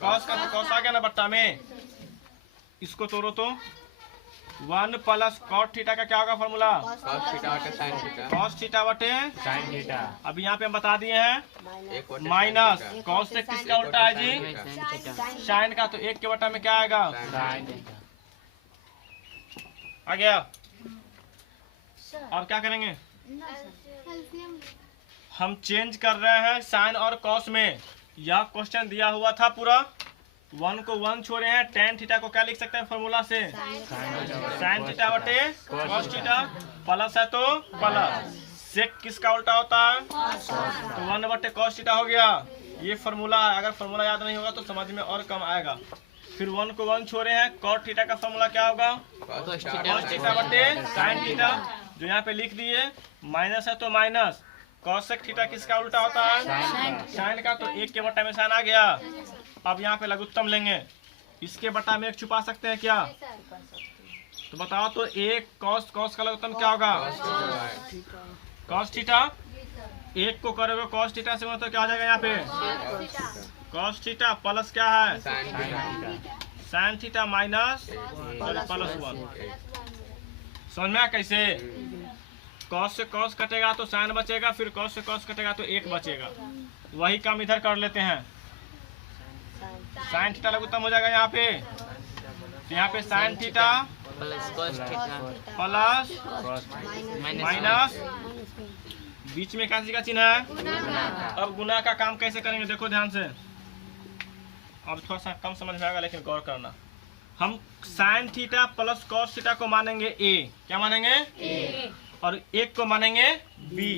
कॉस का, तो कॉस आ गया ना बट्टा में। इसको तोड़ो तो 1 प्लस कॉट थीटा का क्या होगा फॉर्मूला, कॉस थीटा बटे साइन थीटा। अब यहाँ पे हम बता दिए हैं माइनस कॉस से किसका उल्टा है जी, साइन का, तो 1 के बटा में क्या आएगा, आ गया। अब क्या करेंगे, हम चेंज कर रहे हैं साइन और कॉस में। यह क्वेश्चन दिया हुआ था पूरा, 1 को 1 छोड़े हैं, tan थीटा को क्या लिख सकते हैं फॉर्मूला से, साइन थीटा बटे कॉस थीटा, प्लस है तो प्लस, सेक किसका उल्टा होता है, तो 1 बटे कॉस थीटा हो गया। ये फॉर्मूला, अगर फॉर्मूला याद नहीं होगा तो समझ में और कम आएगा। फिर 1 को 1 छोड़े हैं, कॉट थीटा का फॉर्मूला क्या होगा, कॉस थीटा बटे साइन थीटा, जो यहाँ पे लिख दिए। माइनस है तो माइनस, कॉसेक थीटा किसका उल्टा होता है, साइन का, तो 1 के बटा में साइन आ गया। अब यहाँ पे लघुत्तम लेंगे, इसके बटा में 1 छुपा सकते हैं क्या, तो बताओ तो 1 कॉस, कॉस का लघुत्तम क्या होगा, कॉस थीटा। 1 को करोगे कॉस थीटा से मतलब क्या आ जाएगा यहाँ पे, कॉस थीटा प्लस क्या है, साइन थीटा माइनस प्लस 1। समझ में आया कैसे, कॉस से कॉस कटेगा तो साइन बचेगा, फिर कॉस से कॉस कटेगा तो 1 बचेगा। वही काम इधर कर लेते हैं, साइन थीटा लघुत्तम हो जाएगा यहाँ पे, तो यहाँ पे sine theta plus cos theta plus minus, बीच में क्या का चिन्ह है। अब गुना का काम कैसे करेंगे देखो ध्यान से, अब थोड़ा सा कम समझ में आएगा लेकिन गौर करना। हम sign theta plus cos theta को मानेंगे ए, क्या मानेंगे ए, और 1 को मानेंगे बी,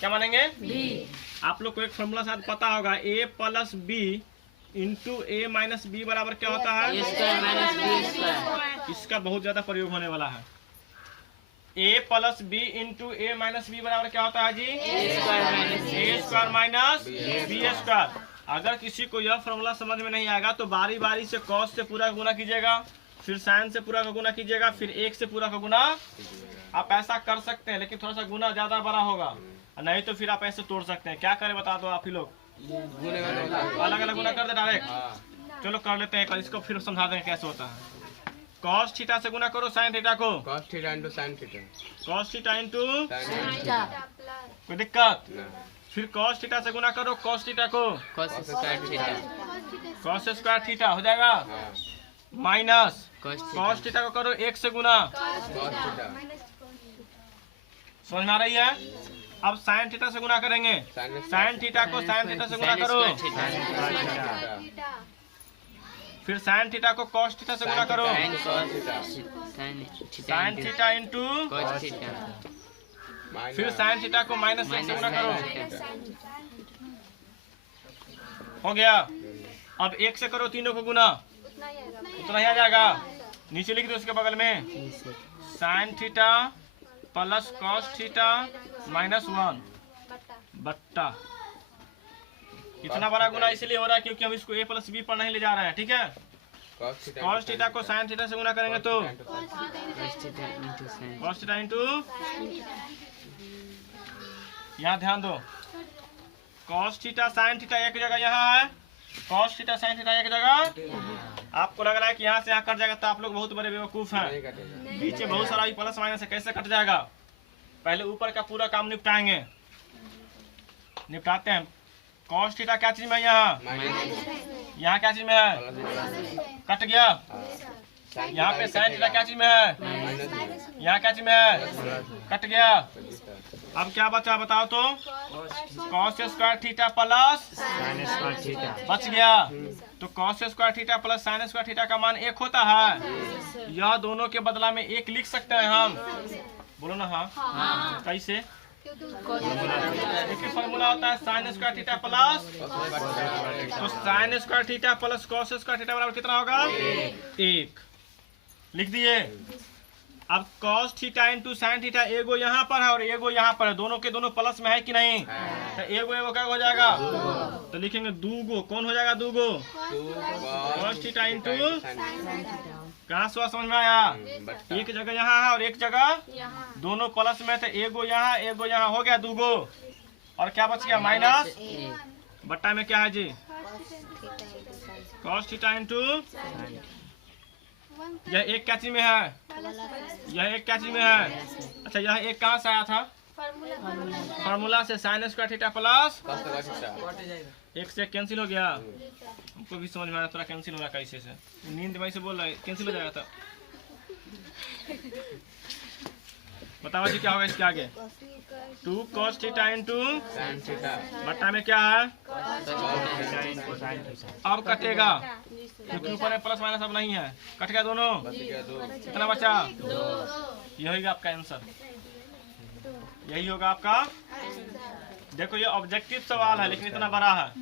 क्या मानेंगे बी। आप लोग को एक फॉर्मूला शायद पता होगा, ए plus B into A minus B बराबर क्या होता है, इसका बहुत ज्यादा प्रयोग होने वाला है। ए plus B into A minus B बराबर क्या होता है जी, ए स्क्वायर माइनस बी स्क्वायर। अगर किसी को यह फॉर्मूला समझ में नहीं आएगा तो बारी बारी से कॉस से पूरा का गुना कीजिएगा, फिर साइन से पूरा का गुना कीजिएगा, फिर 1 से पूरा का गुना। आप ऐसा कर सकते हैं लेकिन थोड़ा सा गुना ज्यादा बड़ा होगा, नहीं तो फिर आप ऐसे तोड़ सकते हैं। क्या करें बता दो आप ही लोग, अलग अलग गुना कर दे डायरेक्ट। चलो कर लेते हैं, इसको फिर समझा देंगे कैसे होता है। कॉस थीटा से गुना करो साइन थीटा को, cos theta into sin theta, cos theta into, sin theta, कोई दिक्कत। फिर कॉस थीटा से गुना करो कॉस थीटा को, cos square theta, cos square theta हो जाएगा, माइनस कॉस कॉस थीटा को करो 1 से गुना, cos थीटा, समझ में आ रही है। अब साइन थीटा से गुना करेंगे, साइन थीटा को साइन थीटा से गुना करो, फिर साइन थीटा को कॉस थीटा से गुना करो, साइन थीटा इंटू, फिर साइन थीटा को माइनस 1 से गुना करो, हो गया। अब 1 से करो तीनों को गुना, उतना ही आ जाएगा। नीचे लिख दो उसके बगल में, sign theta plus cos theta minus 1 बट्टा। इतना बड़ा गुना इसलिए हो रहा है क्योंकि हम इसको a प्लस बी पर नहीं ले जा रहे हैं, ठीक है। कॉस थीटा को साइन थीटा से गुना करेंगे तो cos theta into sin cos theta into, यहाँ ध्यान दो, कॉस थीटा साइन थीटा एक जगह यहाँ है, कॉस थीटा साइन थीटा एक जगह। आपको लग रहा है कि यहाँ से यहाँ कट जाएगा तो आप लोग बहुत बड़े बेवकूफ हैं। बीच में बहुत सारा प्लस माइनस है, कैसे कट जाएगा? पहले ऊपर का पूरा काम निपटाएंगे, निपटाते हैं। कॉस थीटा क्या चीज में है यहाँ? यहाँ क्या चीज में है? कट गया। यहाँ पे साइन थीटा क्या चीज में है? यहाँ क्या चीज में है? कट गया। अब क्या बचा बताओ तो? कॉस स्क्वायर थीटा प्लस बच गया। तो cos square theta plus sign square theta का मान 1 होता है। यह दोनों के बदला में 1 लिख सकते हैं हम। बोलो ना हाँ। कैसे? देखिए फॉर्मूला होता है साइन स्क्वायर थीटा प्लस, तो sine square theta plus cos square theta बराबर कितना होगा? 1 लिख दिए। अब cos theta into sine theta एगो यहाँ पर है और एगो यहाँ पर है, दोनों के दोनों प्लस में है कि नहीं? तो एगो एगो क्या हो जाएगा? तो लिखेंगे दूगो। कौन हो जाएगा दूगो? कॉस थीटा इंटू, कहाँ से समझ में आया? एक जगह यहाँ है और एक जगह दोनों प्लस में थे, एगो यहाँ हो गया दूगो। और क्या बच गया? माइनस बट्टा में क्या है जी? कॉस थीटा इंटू, यह एक क्या चीज में है? यह एक क्या चीज में है? अच्छा यह एक कहाँ से आया था? फार्मूला से साइन स्क्वायर थीटा प्लस, एक से कैंसिल हो गया। हमको भी समझ में आया, थोड़ा कैंसिल हो रहा कैसे से, नींद में से बोल रहा है कैंसिल हो जाएगा। था बताओ जी क्या होगा इसके आगे? 2 cos थीटा इंटू बट्टा में क्या है? अब कटेगा क्योंकि ऊपर में प्लस माइनस अब नहीं है, कट गया दोनों। कितना बचा? यही होगा आपका आंसर, यही होगा आपका। देखो ये ऑब्जेक्टिव सवाल है लेकिन इतना बड़ा है,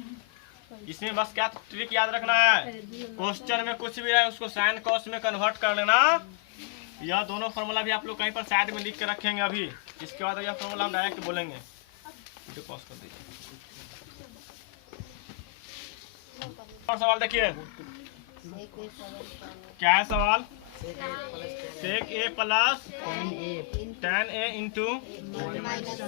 इसमें बस क्या ट्रिक याद रखना है, क्वेश्चन में कुछ भी है उसको साइन कॉस में कन्वर्ट कर लेना। यह दोनों फॉर्मूला भी आप लोग कहीं पर साइड में लिख के रखेंगे अभी, इसके बाद यह फॉर्मूला हम डायरेक्ट बोलेंगे। वीडियो पॉज कर दीजिए। और सवाल देखिए, क्या है सवाल? Sec A plus tan a into 1 minus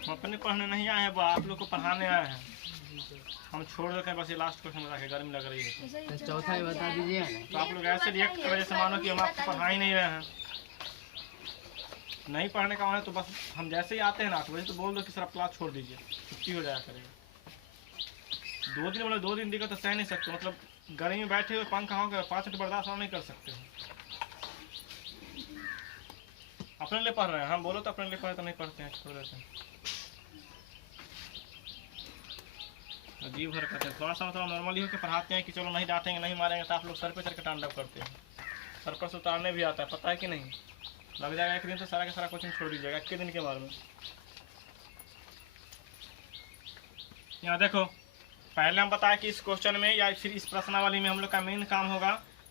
हम अपने पढ़ने नहीं आए हैं, आप लोग को पढ़ाने आए हैं। हम छोड़ देते हैं बस ये लास्ट क्वेश्चन बता के, गर्मी लग रही है तो चौथा ही बता दीजिए। तो आप लोग ऐसे रिएक्ट कर जैसे मानो कि हम आपको पढ़ा ही नहीं रहे हैं। नहीं पढ़ने का मन है तो बस हम जैसे ही आते हैं ना 8 बजे तो बोल दो कि सर आप क्लास छोड़ दीजिए, छुट्टी हो जाया करेगा। 2 दिन मतलब 2 दिन दिक्कत तो सह नहीं सकते, मतलब गर्मी में बैठे हुए पंखा हो गया 5 मिनट बर्दाश्त नहीं कर सकते। अपने लिए पढ़ रहे हैं, हम बोलो तो अपने लिए पढ़े तो नहीं पढ़ते हैं, छोड़ देते हैं। अजीब हरकत है, थोड़ा सा मतलब नॉर्मली होकर पढ़ाते हैं कि चलो नहीं डांटेंगे नहीं मारेंगे, तो आप लोग सर पे चढ़ के तांडव करते हैं। सर पर से उतारने भी आता है, पता है कि नहीं? लग जाएगा एक दिन तो सारा का सारा कोचिंग छोड़ दीजिएगा एक दिन के बाद में। यहाँ देखो पहले हम बताया कि इस क्वेश्चन में या फिर इस प्रश्नावली में हम लोग का मेन काम होगा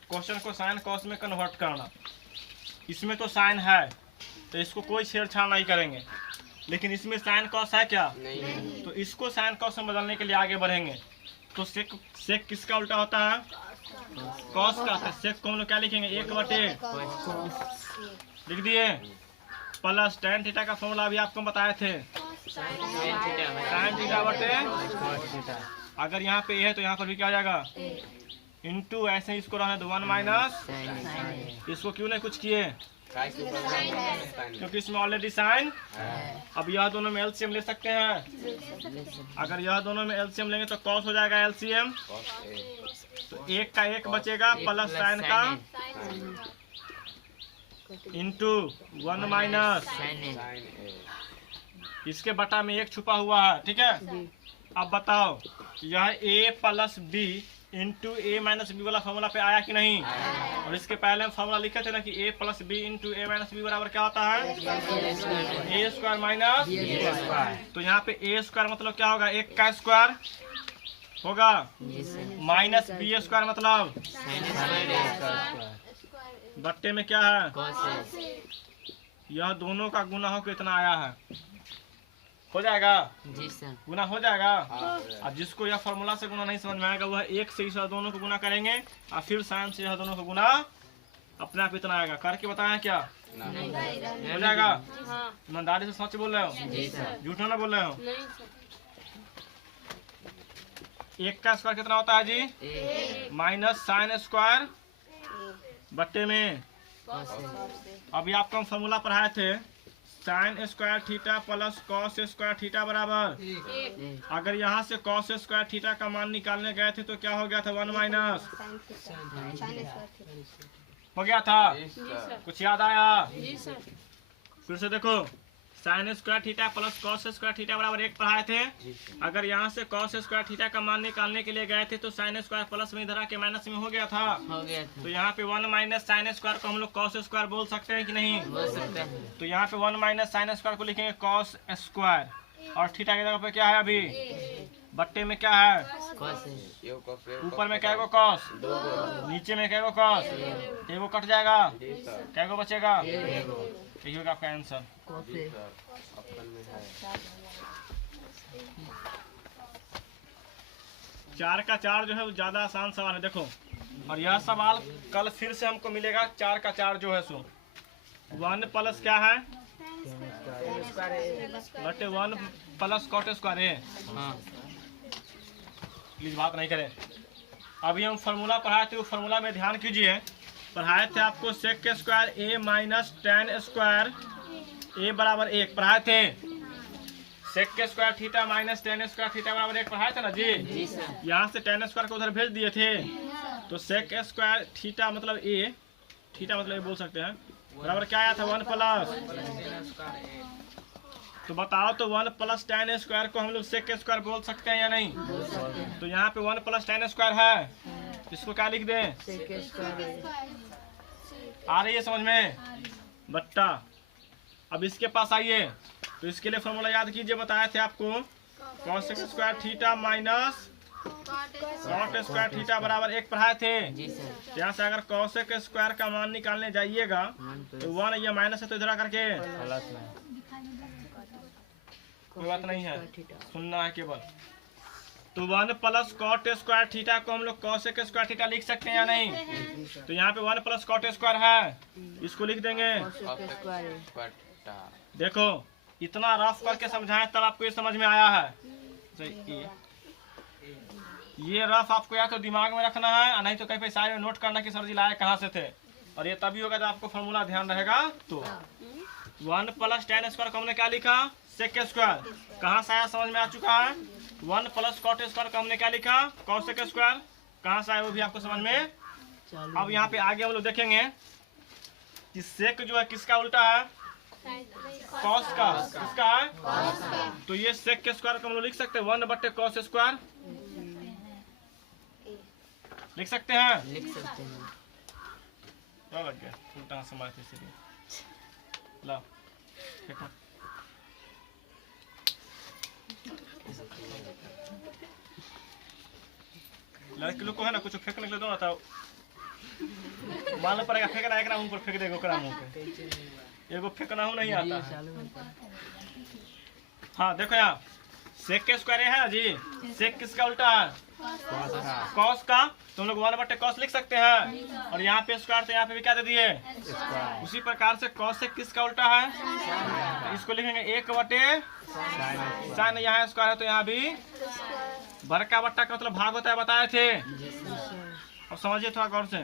क्वेश्चन को साइन कॉस में कन्वर्ट करना। इसमें तो साइन है तो इसको कोई छेड़छाड़ नहीं करेंगे, लेकिन इसमें साइन कॉस है क्या? नहीं। तो इसको साइन कॉस में बदलने के लिए आगे बढ़ेंगे। तो सेक किसका उल्टा होता है? कॉस का। तो सेक को हम लोग क्या लिखेंगे? 1/, लिख दिए, प्लस tan थीटा का फॉर्मूला भी आपको बताए थे, sin थीटा बटे, अगर यहाँ पे है तो यहाँ पर भी क्या हो जाएगा? इंटू, ऐसे ही इसको रहने दो 1 माइनस, इसको क्यों नहीं कुछ किए? क्योंकि इसमें ऑलरेडी साइन। अब यह दोनों में एलसीएम ले सकते हैं, अगर यह दोनों में एलसीएम लेंगे तो कॉस हो जाएगा एलसीएम, तो 1 का 1 बचेगा प्लस साइन का इंटू 1 माइनस, इसके बटा में 1 छुपा हुआ है, ठीक है। अब बताओ यह a plus B into A minus B वाला फॉर्मूला पे आया कि नहीं? और इसके पहले हम फॉर्मूला लिखे थे ना कि a plus B into A minus B बराबर क्या होता है? a square minus b square. तो यहाँ पे a स्क्वायर मतलब क्या होगा? 1 का स्क्वायर होगा माइनस बी स्क्वायर मतलब बट्टे में क्या है? यह दोनों का गुना हो कितना आया है, हो जाएगा, जी सर। गुना हो जाएगा। अब जिसको यह फॉर्मूला से गुना नहीं समझ में आएगा वह एक से इस दोनों को गुना करेंगे और फिर साइन से यह दोनों को गुना अपने आप इतना आएगा। करके बताया क्या, हो जाएगा। ईमानदारी से सच बोल रहे हो, जी सर। झूठ ना बोल रहे हो। नहीं सर। 1 का स्क्वायर कितना होता है जी, माइनस साइन स्क्वायर बट्टे में। अभी आपको हम फॉर्मूला पढ़ाए थे, sign square theta plus cos square theta बराबर, अगर यहाँ से कॉस स्क्वायर थीटा का मान निकालने गए थे तो क्या हो गया था, 1 माइनस हो गया था। कुछ याद आया, जी सर। फिर से देखो, sign square theta plus cos square theta बराबर 1 पढ़ाए थे। अगर यहाँ से कॉस स्क्वायर थीटा का मान निकालने के लिए गए थे तो साइन स्क्वायर प्लस में इधर आके माइनस में हो गया था। हो गया था। तो यहाँ पे 1 माइनस साइन स्क्वायर को हम लोग कॉस स्क्वायर बोल सकते हैं कि नहीं, बोल सकते हैं। तो यहाँ पे 1 माइनस साइन स्क्वायर को लिखेंगे कॉस स्क्वायर, और थीटा की जगह पे क्या है अभी, बट्टे में क्या है, कॉस है। ऊपर में क्या कॉस, नीचे में क्या कॉस, एगो कट जाएगा, क्या बचेगा, यही होगा आपका आंसर। कॉस है। 4 का 4 जो है वो ज्यादा आसान सवाल है, देखो। और यह सवाल कल फिर से हमको मिलेगा। 4 का 4 जो है सो 1 प्लस क्या है, बटे 1 प्लस कॉट स्क्वायर है। हाँ। प्लीज बात नहीं करें। अभी हम फॉर्मूला पढ़ाए थे, वो फॉर्मूला में ध्यान कीजिए। पढ़ाए थे आपको सेक के square A minus tan square ए बराबर 1 पढ़ाए थे। सेक के square theta minus tan square theta बराबर 1 पढ़ाए थे ना जी। जी सर। यहाँ से टेन स्क्वायर को उधर भेज दिए थे, तो सेक स्क्वायर थीटा मतलब ए, थीटा मतलब ए बोल सकते हैं, बराबर क्या आया था, 1 प्लस। तो बताओ तो 1 प्लस टेन स्क्वायर को हम लोग सेक के स्क्वायर बोल सकते हैं या नहीं। तो यहाँ पे 1 प्लस टेन स्क्वायर है, इसको क्या लिख दें, आ रही है समझ में, बट्टा। अब इसके पास आइए, तो इसके लिए फॉर्मूला याद कीजिए, बताए थे आपको, cos square theta minus cot square theta बराबर 1 पढ़ाए थे। जी सर। यहाँ से अगर कॉस स्क्वायर का मान निकालने जाइएगा तो 1 ये माइनस है तो इधर करके कोई बात नहीं है, सुनना है केवल। तो 1 प्लस कॉट स्क्वायर थीटा को हम लोग कॉस स्क्वायर थीटा लिख सकते हैं या नहीं। तो यहाँ पे 1 प्लस कॉट स्क्वायर है, इसको लिख देंगे। देखो इतना रफ करके समझाएं तब आपको ये समझ में आया है। तो ये रफ आपको या तो दिमाग में रखना है और नहीं तो कहीं पे साइड में नोट करना कि सर जी लाए कहाँ से थे। और ये तभी होगा जब आपको फॉर्मूला ध्यान रहेगा। तो 1 प्लस टेन स्क्वायर को हमने क्या लिखा, सेक स्क्वायर, कहाँ से आया समझ में आ चुका है। 1 प्लस कॉट स्क्वायर का हमने क्या लिखा, कॉसेक स्क्वायर, कहाँ से आया वो भी आपको समझ में। अब यहाँ पे आगे हम लोग देखेंगे कि सेक जो है किसका उल्टा है, कॉस का। किसका है, तो ये सेक के स्क्वायर को हम लोग लिख सकते हैं 1 बटे कॉस स्क्वायर, लिख सकते हैं। लिख सकते हैं। क्या लग गया, उल्टा समाज इसलिए ला देखो। लड़के लोग को है ना कुछ फेंकने के लिए दो ना, था मालूम पड़ेगा फेंकना है, एक मुंह पर फेंक देगा, ओकरा मुंह पे एगो फेंकना हो नहीं आता है। हाँ देखो यहाँ सेक के स्क्वायर है ना जी, सेक किसका उल्टा है, कॉस का। तो हम लोग 1 बटे कॉस लिख सकते हैं, और यहाँ पे स्क्वायर तो यहाँ पे भी क्या दे दिए, उसी प्रकार से कॉस से किसका उल्टा है, तो इसको लिखेंगे 1 बटे साइन। यहाँ स्क्वायर है तो यहाँ भी बड़का बट्टा का मतलब भाग होता है, बताए थे। अब समझिए थोड़ा गौर से,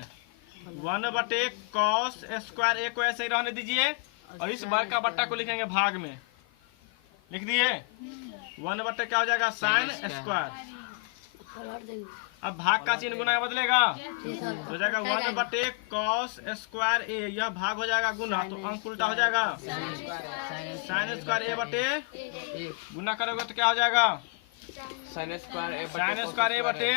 1 बटे कॉस स्क्वायर ए को ऐसे ही रहने दीजिए, और इस बड़का बट्टा को लिखेंगे भाग में, लिख दिए। 1 बटे क्या हो जाएगा, साइन स्क्वायर। अब भाग का चिन्ह गुना बदलेगा, हो जाएगा 1 बटे कॉस स्क्वायर ए, यह भाग हो जाएगा गुना, तो अंक उल्टा हो जाएगा, साइन स्क्वायर ए बटे गुना करोगे तो क्या हो जाएगा, साइन स्क्वायर ए बटे।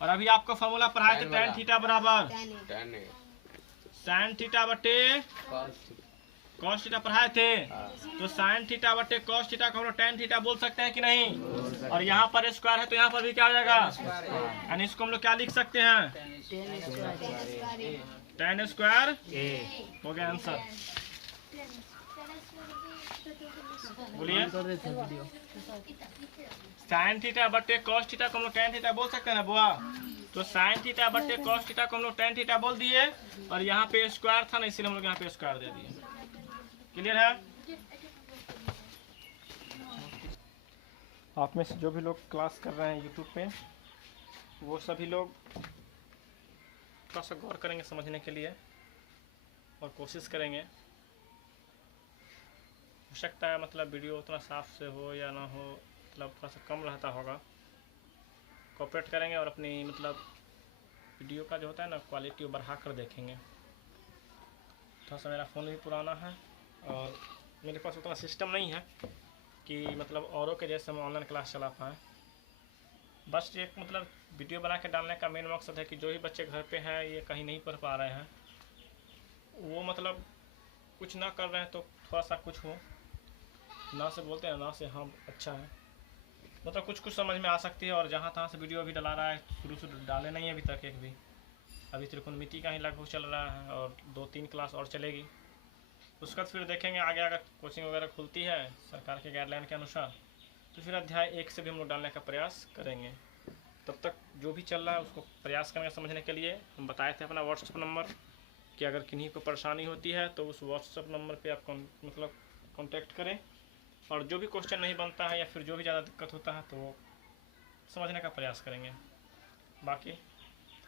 और अभी आपको फॉर्मूला पढ़ाए थे tan थीटा बराबर साइन थीटा बटे कॉस थीटा पढ़ाए थे। तो साइन थीटा बटे कॉस थीटा को हम लोग tan थीटा बोल सकते हैं कि नहीं। और यहाँ पर स्क्वायर है तो यहाँ पर भी क्या हो जाएगा, यानी इसको हम लोग क्या लिख सकते हैं, tan स्क्वायर हो गया आंसर। बोलिए साइन थीटा बटे कॉस थीटा को हम लोग tan थीटा बोल सकते हैं ना बुआ। तो साइन थीटा बटे कॉस थीटा को हम लोग tan थीटा बोल दिए और यहाँ पे स्क्वायर था ना, इसीलिए हम लोग यहाँ पे स्क्वायर दे दिए। क्लियर है? आप में से जो भी लोग क्लास कर रहे हैं यूट्यूब पे, वो सभी लोग थोड़ा सा गौर करेंगे समझने के लिए और कोशिश करेंगे। हो सकता है मतलब वीडियो उतना साफ से हो या ना हो, मतलब थोड़ा सा कम रहता होगा। कोऑपरेट करेंगे और अपनी मतलब वीडियो का जो होता है ना क्वालिटी वो बढ़ा कर देखेंगे। थोड़ा सा मेरा फ़ोन भी पुराना है और मेरे पास उतना सिस्टम नहीं है कि मतलब औरों के जैसे हम ऑनलाइन क्लास चला पाएँ। बस एक मतलब वीडियो बना के डालने का मेन मकसद है कि जो भी बच्चे घर पे हैं, ये कहीं नहीं पढ़ पा रहे हैं, वो मतलब कुछ ना कर रहे हैं तो थोड़ा सा कुछ हो, ना से बोलते हैं ना से हाँ अच्छा है, मतलब कुछ कुछ समझ में आ सकती है। और जहाँ तहाँ से वीडियो अभी डला रहा है, शुरू से डाले नहीं है अभी तक एक भी। अभी त्रिकोणमिति का ही लगभग चल रहा है और 2-3 क्लास और चलेगी। उसके बाद फिर देखेंगे आगे अगर कोचिंग वगैरह खुलती है सरकार के गाइडलाइन के अनुसार, तो फिर अध्याय 1 से भी हम लोग डालने का प्रयास करेंगे। तब तक जो भी चल रहा है उसको प्रयास करेंगे समझने के लिए। हम बताए थे अपना व्हाट्सएप नंबर कि अगर किन्हीं को परेशानी होती है तो उस व्हाट्सएप नंबर पे आप मतलब कांटेक्ट करें और जो भी क्वेश्चन नहीं बनता है या फिर जो भी ज़्यादा दिक्कत होता है तो समझने का प्रयास करेंगे। बाकी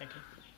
थैंक यू।